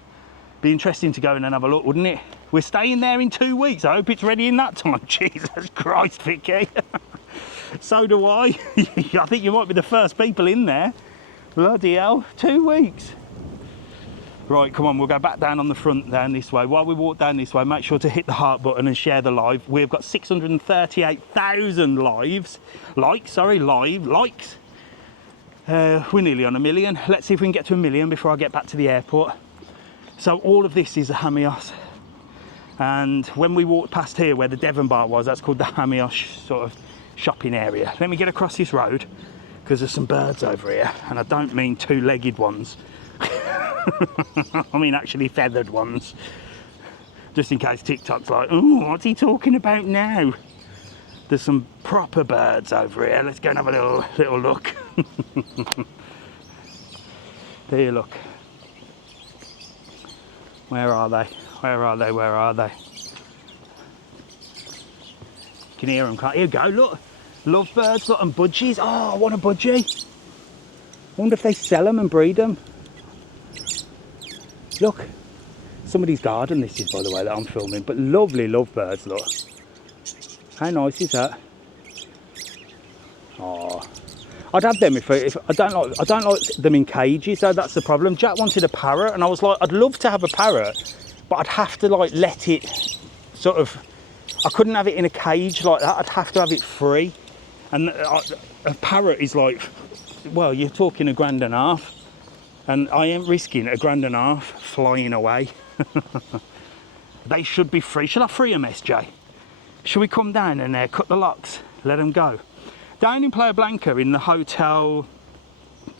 Be interesting to go in and have a look, wouldn't it? We're staying there in 2 weeks. I hope it's ready in that time. Jesus Christ, Vicky. So do I. I think you might be the first people in there. Bloody hell, 2 weeks. Right, come on, we'll go back down on the front down this way. While we walk down this way, make sure to hit the heart button and share the live. We've got 638,000 likes. We're nearly on 1 million. Let's see if we can get to 1 million before I get back to the airport. So all of this is a Hamios. And when we walked past here where the Devon bar was, that's called the Hamios sort of shopping area. Let me get across this road because there's some birds over here, and I don't mean 2-legged ones. I mean actually feathered ones, just in case TikTok's like, oh, what's he talking about now? There's some proper birds over here. Let's go and have a little look. There you look. Where are they? Where are they? Where are they? can hear them. Here we go, look. Lovebirds, look, and budgies. Oh, I want a budgie. I wonder if they sell them and breed them. Look. Somebody's garden this is, by the way, that I'm filming. But lovely lovebirds, look. How nice is that? Oh. I'd have them if I don't like them in cages, so that's the problem. Jack wanted a parrot, and I was like, I'd love to have a parrot, but I'd have to like let it sort of. I couldn't have it in a cage like that. I'd have to have it free, and a parrot is like, well, you're talking £1.5 grand, and I ain't risking £1.5 grand flying away. They should be free. Shall I free them, SJ? Shall we come down and cut the locks? Let them go. Down in Playa Blanca in the hotel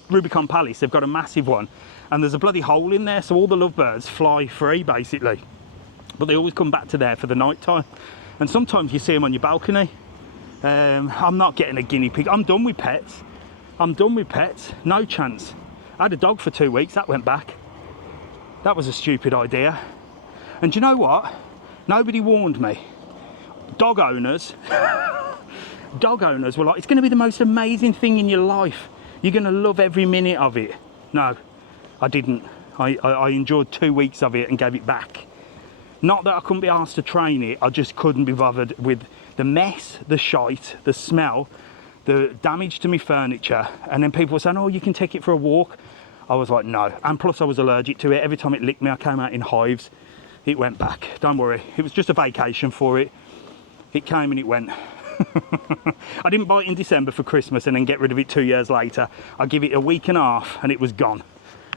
Rubicon Palace, they've got a massive one, and there's a bloody hole in there, so all the lovebirds fly free basically, but they always come back to there for the night time, and sometimes you see them on your balcony. I'm not getting a guinea pig. I'm done with pets. No chance. I had a dog for 2 weeks, that went back. That was a stupid idea. And do you know what? Nobody warned me. Dog owners were like, it's going to be the most amazing thing in your life. You're going to love every minute of it. No, I didn't. I enjoyed 2 weeks of it and gave it back. Not that I couldn't be asked to train it, I just couldn't be bothered with the mess, the shite, the smell, the damage to my furniture. And then people were saying, oh, you can take it for a walk. I was like, no. And plus I was allergic to it. Every time it licked me, I came out in hives. It went back. Don't worry. It was just a vacation for it. It came and it went. I didn't buy it in December for Christmas and then get rid of it 2 years later. I give it a week and a half and it was gone.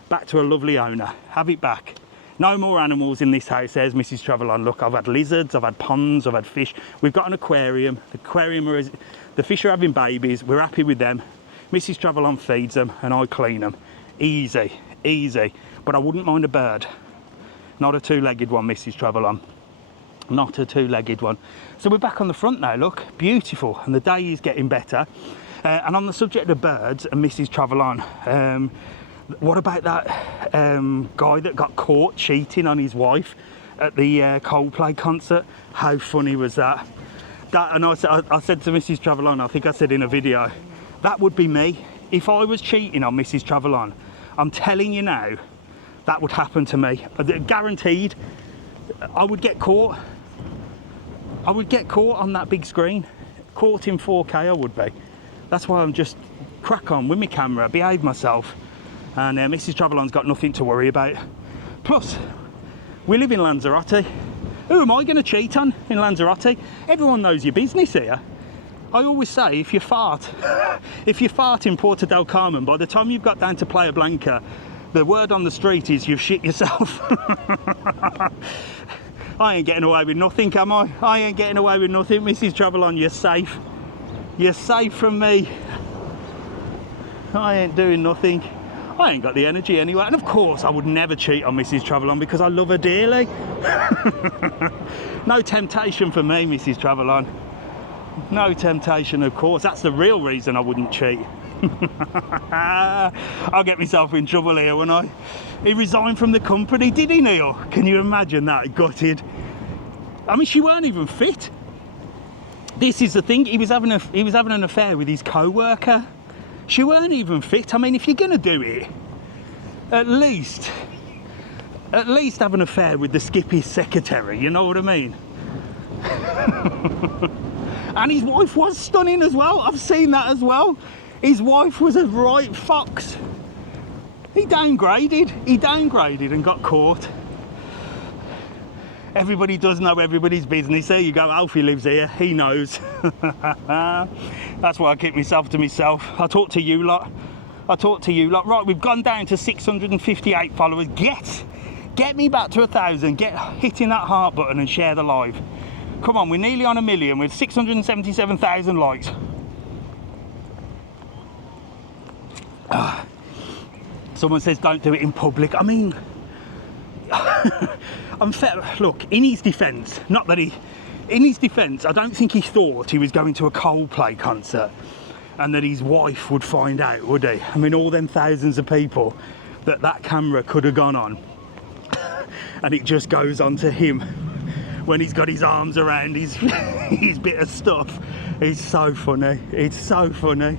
Back to a lovely owner. Have it back. No more animals in this house, says Mrs. Travelon. Look, I've had lizards, I've had ponds, I've had fish. We've got an aquarium. The fish are having babies. We're happy with them. Mrs. Travelon feeds them and I clean them. Easy, easy. But I wouldn't mind a bird. Not a two-legged one, Mrs. Travelon. Not a two-legged one. So we're back on the front now, look, beautiful, and the day is getting better. And on the subject of birds and Mrs. Travelon, what about that guy that got caught cheating on his wife at the Coldplay concert? How funny was that? And I said to Mrs. Travelon, I think I said in a video, that would be me. If I was cheating on Mrs. Travelon, I'm telling you now, that would happen to me. Guaranteed. I would get caught. I would get caught on that big screen. Caught in 4K I would be. That's why I'm just crack on with my camera, behave myself. And Mrs. Travelon's got nothing to worry about. Plus, we live in Lanzarote. Who am I going to cheat on in Lanzarote? Everyone knows your business here. I always say, if you fart in Porto del Carmen, by the time you've got down to Playa Blanca, the word on the street is you've shit yourself. I ain't getting away with nothing, am I? I ain't getting away with nothing, Mrs. Travelon. You're safe. You're safe from me. I ain't doing nothing. I ain't got the energy anyway. And of course, I would never cheat on Mrs. Travelon because I love her dearly. No temptation for me, Mrs. Travelon. No temptation, of course. That's the real reason I wouldn't cheat. I'll get myself in trouble here, won't I? He resigned from the company, did he, Neil? Can you imagine that? Gutted. I mean, she weren't even fit. This is the thing. He was having an affair with his co-worker. She weren't even fit. I mean, if you're gonna do it, at least have an affair with the Skippy's secretary. You know what I mean? And his wife was stunning as well. I've seen that as well. His wife was a right fox. He downgraded and got caught. Everybody does know everybody's business. There you go, Alfie lives here, he knows. That's why I keep myself to myself. I talk to you lot. Right, we've gone down to 658 followers. Get me back to 1,000. Get hitting that heart button and share the live. Come on, we're nearly on 1 million with 677,000 likes. Someone says don't do it in public. I mean, I'm fair. Look, in his defence, I don't think he thought he was going to a Coldplay concert and that his wife would find out, would he? I mean, all them thousands of people that camera could have gone on, and it just goes on to him when he's got his arms around his, his bit of stuff. It's so funny. It's so funny.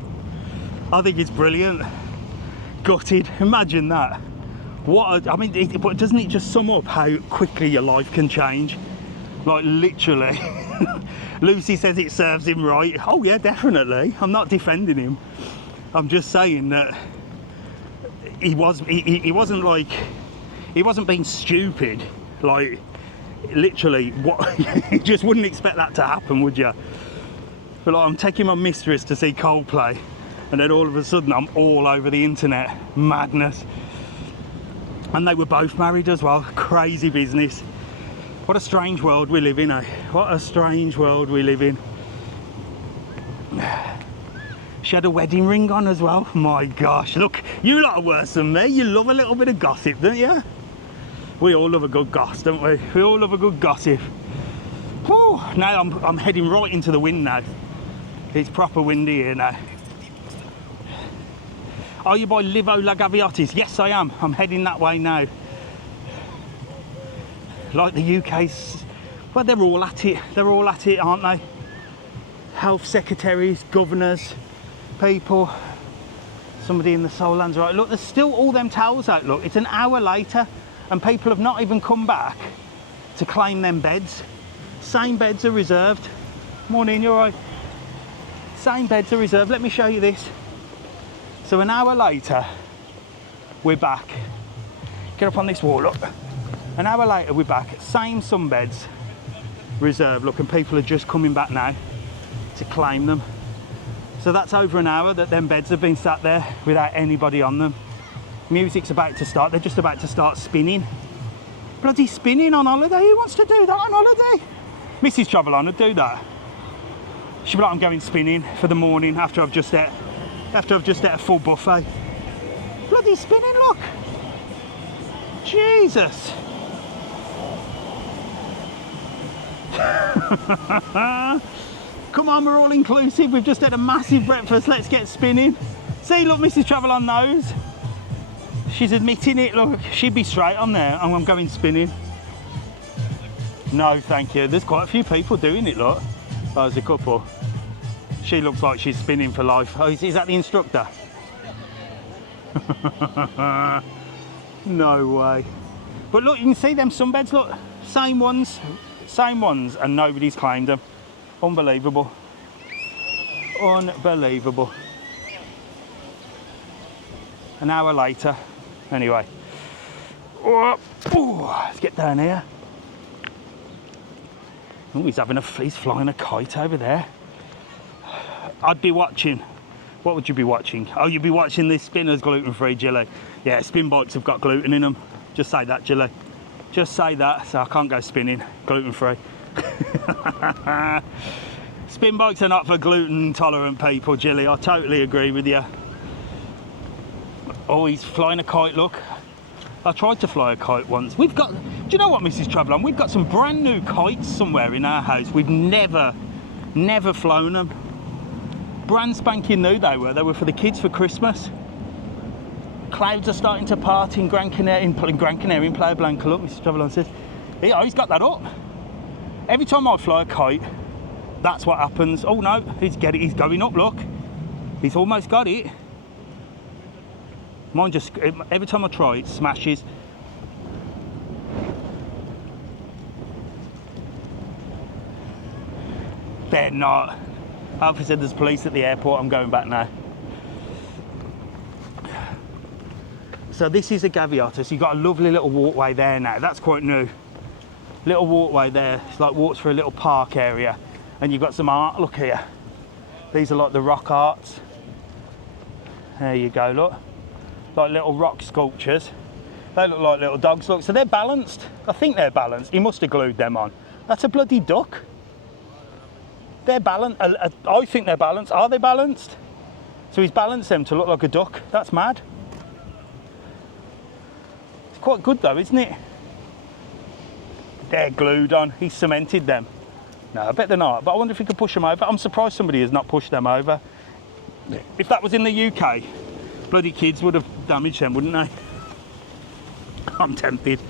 I think it's brilliant. Gutted. Imagine that. I mean, but doesn't it just sum up how quickly your life can change? Like, literally. Lucy says it serves him right. Oh yeah, definitely. I'm not defending him. I'm just saying that he wasn't being stupid. Like, literally, what you just wouldn't expect that to happen, would you? But like, I'm taking my mistress to see Coldplay, and then all of a sudden I'm all over the internet. Madness. And they were both married as well. Crazy business. What a strange world we live in, eh? What a strange world we live in. She had a wedding ring on as well. My gosh, look, you lot are worse than me. You love a little bit of gossip, don't you? We all love a good goss, don't we? We all love a good gossip. Whew, now I'm heading right into the wind now. It's proper windy here now. Are you by Livo La Gaviottis? Yes, I am. I'm heading that way now. Like the UK's, well, they're all at it. They're all at it, aren't they? Health secretaries, governors, people. Somebody in the Soul Lanzarote. Look, there's still all them towels out. Look, it's an hour later and people have not even come back to claim them beds. Same beds are reserved. Morning, you all right? Same beds are reserved. Let me show you this. So an hour later, we're back. Get up on this wall, look. An hour later, we're back. Same sunbeds reserved. Look, and people are just coming back now to claim them. So that's over an hour that them beds have been sat there without anybody on them. Music's about to start. They're just about to start spinning. Bloody spinning on holiday. Who wants to do that on holiday? Mrs. Travelon would do that. She'd be like, I'm going spinning for the morning after I've just ate a full buffet. Bloody spinning, look. Jesus. Come on, we're all inclusive. We've just had a massive breakfast. Let's get spinning. See, look, Mrs. Travelon knows. She's admitting it. Look, she'd be straight on there. And I'm going spinning. No, thank you. There's quite a few people doing it, look. Oh, there's a couple. She looks like she's spinning for life. Oh, is that the instructor? No way. But look, you can see them sunbeds, look. Same ones, and nobody's claimed them. Unbelievable. Unbelievable. An hour later. Anyway. Oh, let's get down here. Oh, he's flying a kite over there. I'd be watching. What would you be watching? Oh, you'd be watching this Spinner's gluten-free, Gilly. Yeah, spin bikes have got gluten in them. Just say that, Gilly. Just say that, so I can't go spinning. Gluten-free. Spin bikes are not for gluten-tolerant people, Gilly. I totally agree with you. Oh, he's flying a kite, look. I tried to fly a kite once. Do you know what, Mrs. Travelon? We've got some brand new kites somewhere in our house. We've never flown them. Brand spanking new they were for the kids for Christmas. Clouds are starting to part in Gran Canaria, in Playa Blanca. Look, Mrs. Travelon says, oh, he's got that up. Every time I fly a kite, that's what happens. Oh no, he's going up, look. He's almost got it. Mine just, every time I try, it smashes. They're not. Alfie said there's police at the airport. I'm going back now. So this is a Gaviota. So you've got a lovely little walkway there now. That's quite new. Little walkway there. It's like walks for a little park area. And you've got some art. Look here. These are like the rock arts. There you go, look. Like little rock sculptures. They look like little dogs, look. So they're balanced. I think they're balanced. He must have glued them on. That's a bloody duck. They're balanced. I think they're balanced. Are they balanced? So he's balanced them to look like a duck. That's mad. It's quite good though, isn't it? They're glued on. He's cemented them. No, I bet they're not. But I wonder if he could push them over. I'm surprised somebody has not pushed them over. If that was in the UK, bloody kids would have damaged them, wouldn't they? I'm tempted.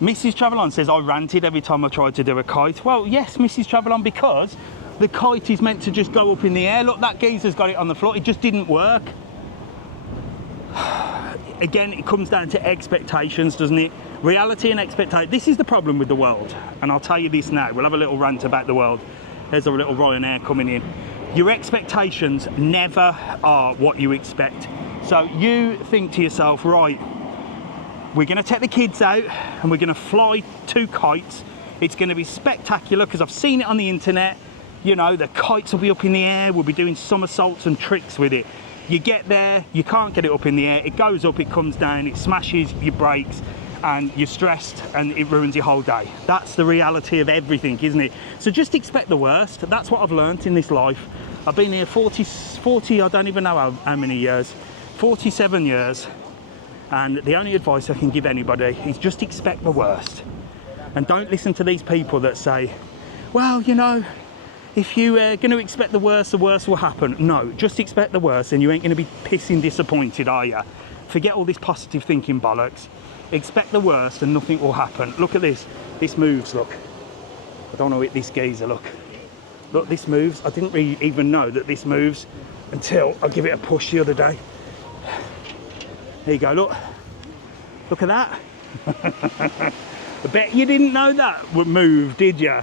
Mrs. Travelon says I ranted every time I tried to do a kite. Well, yes, Mrs. Travelon, because the kite is meant to just go up in the air. Look, that geezer's got it on the floor. It just didn't work. Again, it comes down to expectations, doesn't it? Reality and expectation. This is the problem with the world. And I'll tell you this now. We'll have a little rant about the world. There's a little Ryanair coming in. Your expectations never are what you expect. So you think to yourself, right, we're going to take the kids out and we're going to fly 2 kites. It's going to be spectacular because I've seen it on the internet. You know, the kites will be up in the air. We'll be doing somersaults and tricks with it. You get there, you can't get it up in the air. It goes up, it comes down, it smashes your brakes, and you're stressed and it ruins your whole day. That's the reality of everything, isn't it? So just expect the worst. That's what I've learnt in this life. I've been here 40, I don't even know how many years, 47 years. And the only advice I can give anybody is just expect the worst. And don't listen to these people that say, well, you know, if you're going to expect the worst will happen. No, just expect the worst and you ain't going to be pissing disappointed, are you? Forget all this positive thinking bollocks. Expect the worst and nothing will happen. Look at this. This moves, look. I don't know it, this geezer, look. Look, this moves. I didn't really even know that this moves until I give it a push the other day. There you go, look. Look at that. I bet you didn't know that would move, did you?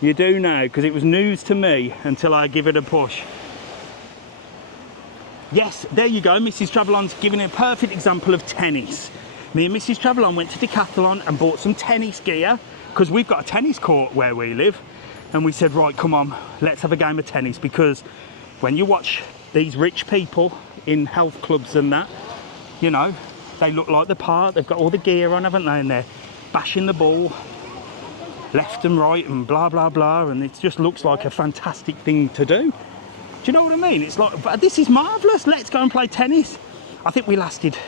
You do now, because it was news to me until I give it a push. Yes, there you go. Mrs. Travelon's giving a perfect example of tennis. Me and Mrs. Travelon went to Decathlon and bought some tennis gear, because we've got a tennis court where we live. And we said, right, come on, let's have a game of tennis, because when you watch these rich people in health clubs and that, you know, they look like the part. They've got all the gear on, haven't they? And they're bashing the ball left and right and blah, blah, blah. And it just looks like a fantastic thing to do. Do you know what I mean? It's like, but this is marvellous. Let's go and play tennis. I think we lasted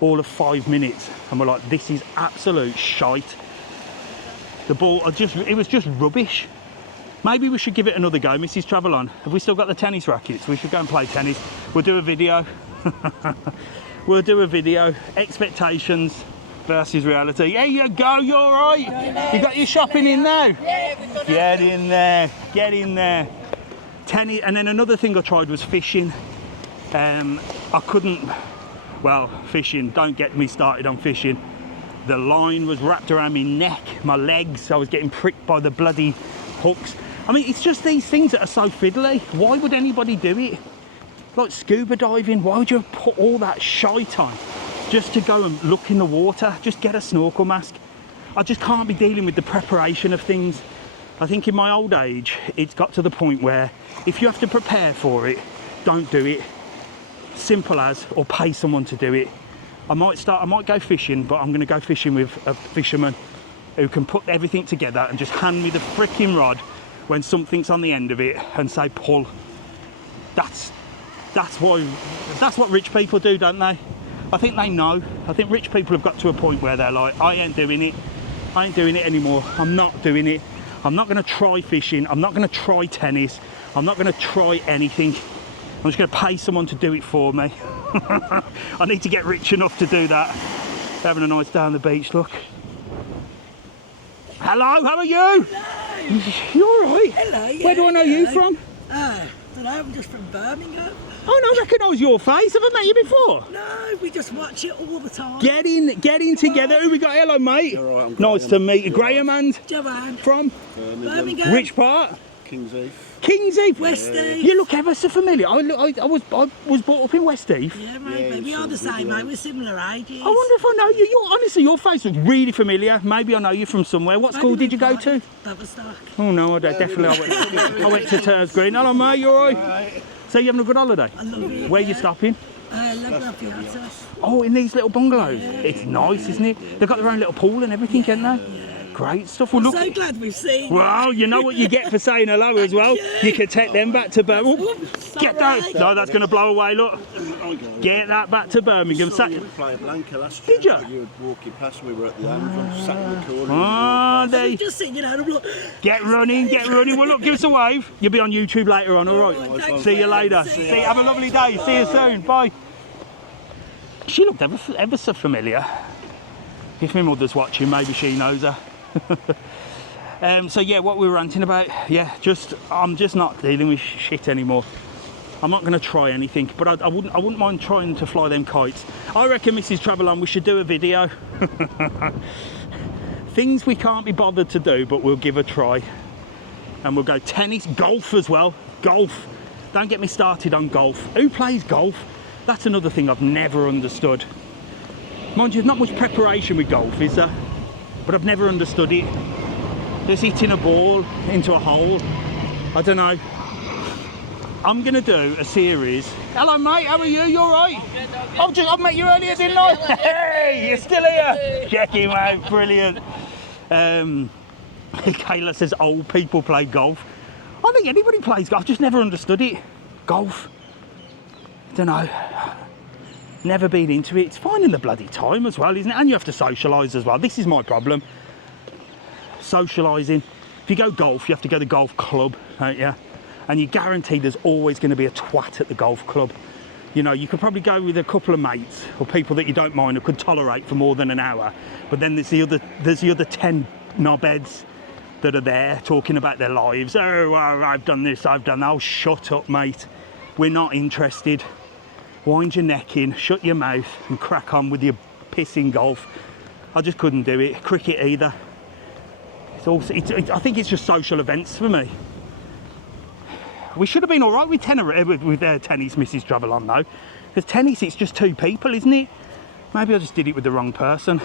all of 5 minutes. And we're like, this is absolute shite. The ball, it was just rubbish. Maybe we should give it another go, Mrs. Travelon. Have we still got the tennis rackets? We should go and play tennis. We'll do a video. We'll do a video. Expectations versus reality. There you go, you're all right. You got your shopping in now? Yeah, we've done Get in there, get in there. Tennis, and then another thing I tried was fishing. I couldn't, well, fishing, don't get me started on fishing. The line was wrapped around my neck, my legs. I was getting pricked by the bloody hooks. I mean, it's just these things that are so fiddly. Why would anybody do it? Like scuba diving, why would you put all that shite on just to go and look in the water? Just get a snorkel mask. I just can't be dealing with the preparation of things. I think in my old age, it's got to the point where if you have to prepare for it, don't do it. Simple as, or pay someone to do it. I might go fishing, but I'm going to go fishing with a fisherman who can put everything together and just hand me the freaking rod when something's on the end of it and say pull. That's what rich people do, don't they? I think they know. I think rich people have got to a point where they're like, I ain't doing it. I ain't doing it anymore. I'm not doing it. I'm not going to try fishing. I'm not going to try tennis. I'm not going to try anything. I'm just going to pay someone to do it for me. I need to get rich enough to do that. Having a nice day on the beach, look. Hello, how are you? Hello. You all right? Hello, yeah. Where do I know you from? I don't know, I'm just from Birmingham. Oh, no, I recognise your face. Have I met you before? No, we just watch it all the time. Get in together. Who we got? Hello, mate. All right, nice to meet you. Graham and? Joanne. From? Birmingham. Which part? Kingsheath. Kingsheath? Westheath. You look ever so familiar. I was brought up in Westheath. Yeah, maybe. We are the same, mate. We're similar ages. I wonder if I know you. Honestly, your face looks really familiar. Maybe I know you from somewhere. What school did you go to? Tavistock. Oh, no, I don't. Definitely I went to Turs Green. Hello, mate. You all right? So you having a good holiday? I love it. Where are you stopping? Lanzarote. Oh, in these little bungalows? Yeah. It's nice, isn't it? They've got their own little pool and everything, haven't they? Yeah. Great stuff. Well, I'm look. so glad we've seen. Well, you know what you get for saying hello as well. You can take them back to Birmingham. Get that. No, that's going to blow away. Look. Get that back to Birmingham. We played Blanca last year. Did you? You were walking past. We were at the Anvil, sat in the corner. Oh, there. Just singing out of look. Get running. Well, look. Give us a wave. You'll be on YouTube later on. All right. See you later. See. Have a lovely day. See you soon. Bye. She looked ever so familiar. If my mother's watching, maybe she knows her. So yeah, what we were ranting about, yeah, I'm just not dealing with shit anymore. I'm not going to try anything, but I wouldn't mind trying to fly them kites. I reckon, Mrs. Travel On, we should do a video. Things we can't be bothered to do, but we'll give a try. And we'll go tennis, golf as well. Golf. Don't get me started on golf. Who plays golf? That's another thing I've never understood. Mind you, there's not much preparation with golf, is there? But I've never understood it. Just hitting a ball into a hole. I don't know. I'm going to do a series. Hello, mate. How are you? You all right? I met you earlier, didn't I? Hey, you're still here. Jackie, mate. Brilliant. Kayla says old people play golf. I think anybody plays golf. I've just never understood it. Golf. Don't know. Never been into it. It's finding the bloody time as well, isn't it? And you have to socialise as well. This is my problem. Socialising. If you go golf, you have to go to the golf club, don't you? And you're guaranteed there's always going to be a twat at the golf club. You know, you could probably go with a couple of mates or people that you don't mind or could tolerate for more than an hour. But then there's the other 10 knobheads that are there talking about their lives. Oh, I've done this, I've done that. Oh, shut up, mate. We're not interested. Wind your neck in, shut your mouth and crack on with your pissing golf. I just couldn't do it. Cricket either. I think it's just social events for me. We should have been all right with tennis, Mrs. Travel On, though. Because tennis, it's just two people, isn't it? Maybe I just did it with the wrong person.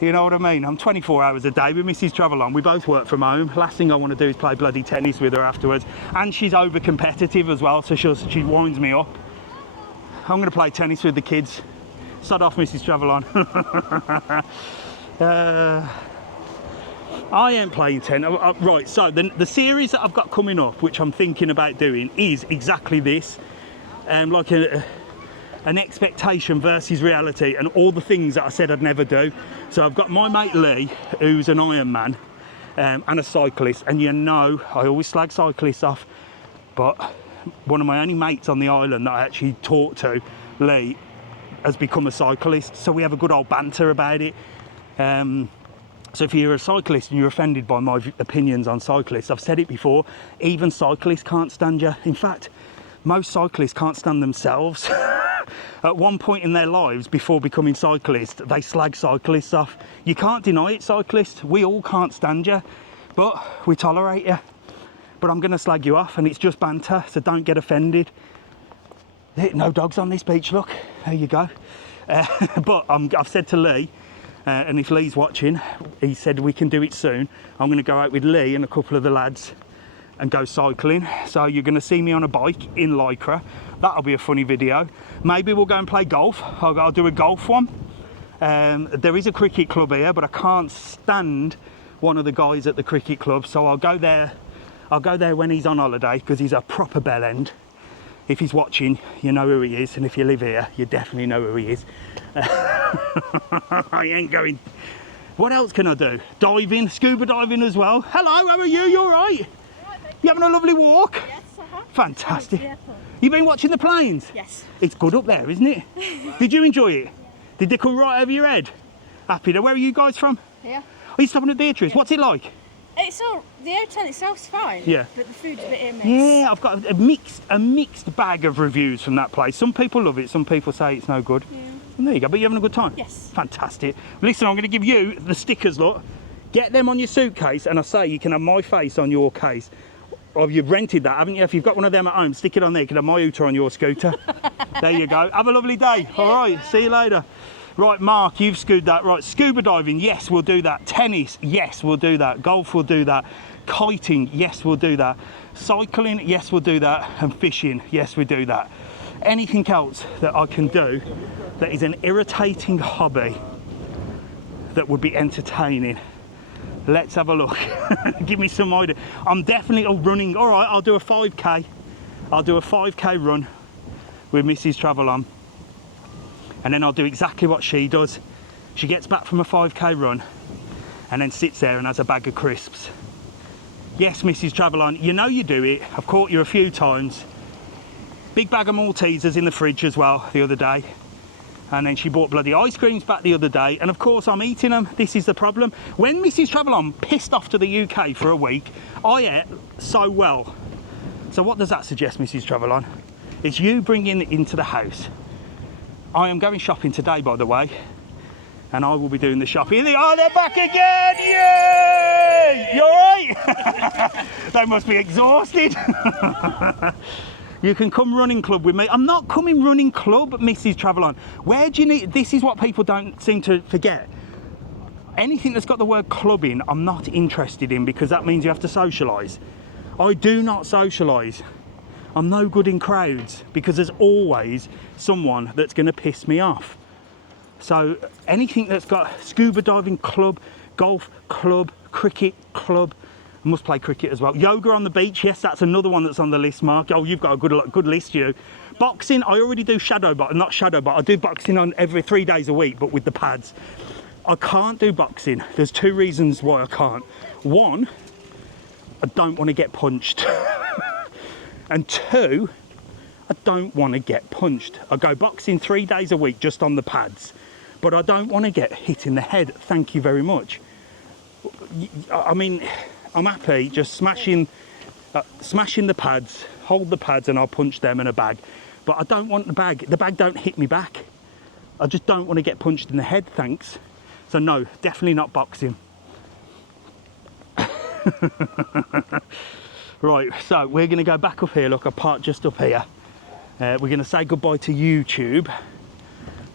You know what I mean? I'm 24 hours a day with Mrs. Travel On. We both work from home. Last thing I want to do is play bloody tennis with her afterwards. And she's over competitive as well, so she winds me up. I'm going to play tennis with the kids. Sod off, Mrs. Travel On. I am playing tennis. Right, so the series that I've got coming up, which I'm thinking about doing, is exactly this. Like an expectation versus reality and all the things that I said I'd never do. So I've got my mate Lee, who's an Ironman and a cyclist. And you know, I always slag cyclists off, but one of my only mates on the island that I actually talked to, Lee, has become a cyclist. So we have a good old banter about it. So if you're a cyclist and you're offended by my opinions on cyclists, I've said it before, even cyclists can't stand you. In fact, most cyclists can't stand themselves. At one point in their lives before becoming cyclists, they slag cyclists off. You can't deny it, cyclists. We all can't stand you, but we tolerate you. But I'm going to slag you off, and it's just banter, so don't get offended. No dogs on this beach, look. There you go. But I've said to Lee, and if Lee's watching, he said we can do it soon. I'm going to go out with Lee and a couple of the lads and go cycling. So you're going to see me on a bike in Lycra. That'll be a funny video. Maybe we'll go and play golf. I'll do a golf one. There is a cricket club here, but I can't stand one of the guys at the cricket club, so I'll go there. I'll go there when he's on holiday, because he's a proper bell end. If he's watching, you know who he is, and if you live here, you definitely know who he is. I ain't going. What else can I do? Diving, scuba diving as well. Hello, how are you? You all right? You having a lovely walk? Yes, I have. Fantastic. You been watching the planes? Yes. It's good up there, isn't it? Did you enjoy it? Did they come right over your head? Happy. Where are you guys from? Yeah. Are you stopping at Beatrice? What's it like? It's all, the hotel itself's fine. Yeah. But the food's a bit hit and miss. Yeah, I've got a mixed bag of reviews from that place. Some people love it, some people say it's no good. Yeah. And there you go, but you're having a good time? Yes. Fantastic. Listen, I'm going to give you the stickers, look. Get them on your suitcase, and I say you can have my face on your case. Or you've rented that, haven't you? If you've got one of them at home, stick it on there. You can have my Hooter on your scooter. There you go. Have a lovely day. All right, see you later. Right, Mark, you've scooted that. Right, scuba diving, yes, we'll do that. Tennis, yes, we'll do that. Golf, we'll do that. Kiting, yes, we'll do that. Cycling, yes, we'll do that. And fishing, yes, we do that. Anything else that I can do that is an irritating hobby that would be entertaining, let's have a look. Give me some idea. I'm definitely running. All right, I'll do a 5k. I'll do a 5k run with Mrs. Travel On. And then I'll do exactly what she does. She gets back from a 5k run and then sits there and has a bag of crisps. Yes, Mrs. Travel On, you know you do it. I've caught you a few times. Big bag of Maltesers in the fridge as well the other day. And then she bought bloody ice creams back the other day, and of course I'm eating them. This is the problem. When Mrs. Travelon pissed off to the UK for a week, I ate so well. So what does that suggest, Mrs. Travelon? It's you bringing it into the house. I am going shopping today, by the way, and I will be doing the shopping. Oh, they're back again! Yay! You all right? They must be exhausted. You can come running club with me. I'm not coming running club, Mrs. Travelon. Where do you need... This is what people don't seem to forget. Anything that's got the word club in, I'm not interested in, because that means you have to socialise. I do not socialise. I'm no good in crowds, because there's always someone that's going to piss me off. So anything that's got scuba diving club, golf club, cricket club, I must play cricket as well. Yoga on the beach, yes, that's another one that's on the list, Mark. Oh, you've got a good list, you. Boxing, I already do I do boxing on every 3 days a week, but with the pads. I can't do boxing. There's 2 reasons why I can't. One, I don't want to get punched. And 2, I don't want to get punched. I go boxing 3 days a week just on the pads, but I don't want to get hit in the head, thank you very much. I mean, I'm happy just smashing the pads, hold the pads, and I'll punch them in a bag. But I don't want the bag. The bag don't hit me back. I just don't want to get punched in the head, thanks. So no, definitely not boxing. Right, so we're going to go back up here. Look, I parked just up here. We're going to say goodbye to YouTube.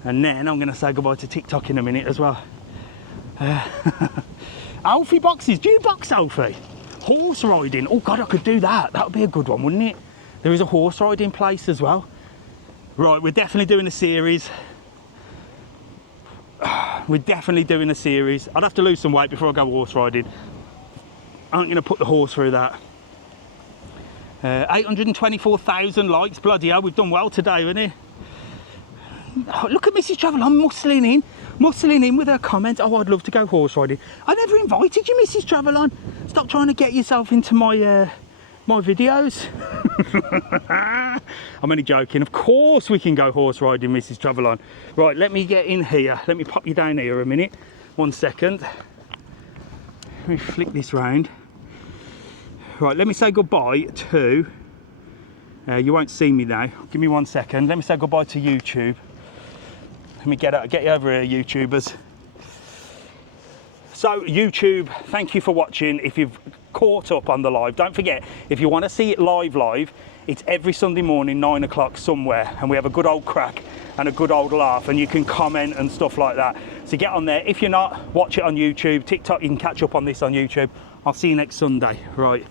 And then I'm going to say goodbye to TikTok in a minute as well. Alfie boxes. Do you box, Alfie? Horse riding. Oh God, I could do that. That would be a good one, wouldn't it? There is a horse riding place as well. Right, we're definitely doing a series. We're definitely doing a series. I'd have to lose some weight before I go horse riding. I ain't going to put the horse through that. 824,000 likes. Bloody hell, we've done well today, haven't we? Oh, look at Mrs. Travel. I'm muscling in with her comments. Oh, I'd love to go horse riding. I never invited you, Mrs. Travelon. Stop trying to get yourself into my my videos. I'm only joking. Of course we can go horse riding, Mrs. Travelon. Right, let me get in here. Let me pop you down here a minute. 1 second. Let me flick this round. Right, let me say goodbye to... you won't see me now. Give me 1 second. Let me say goodbye to YouTube. Let me get you over here, YouTubers. So, YouTube, thank you for watching. If you've caught up on the live, don't forget, if you want to see it live, it's every Sunday morning, 9 o'clock somewhere, and we have a good old crack and a good old laugh, and you can comment and stuff like that. So get on there. If you're not, watch it on YouTube. TikTok, you can catch up on this on YouTube. I'll see you next Sunday. Right.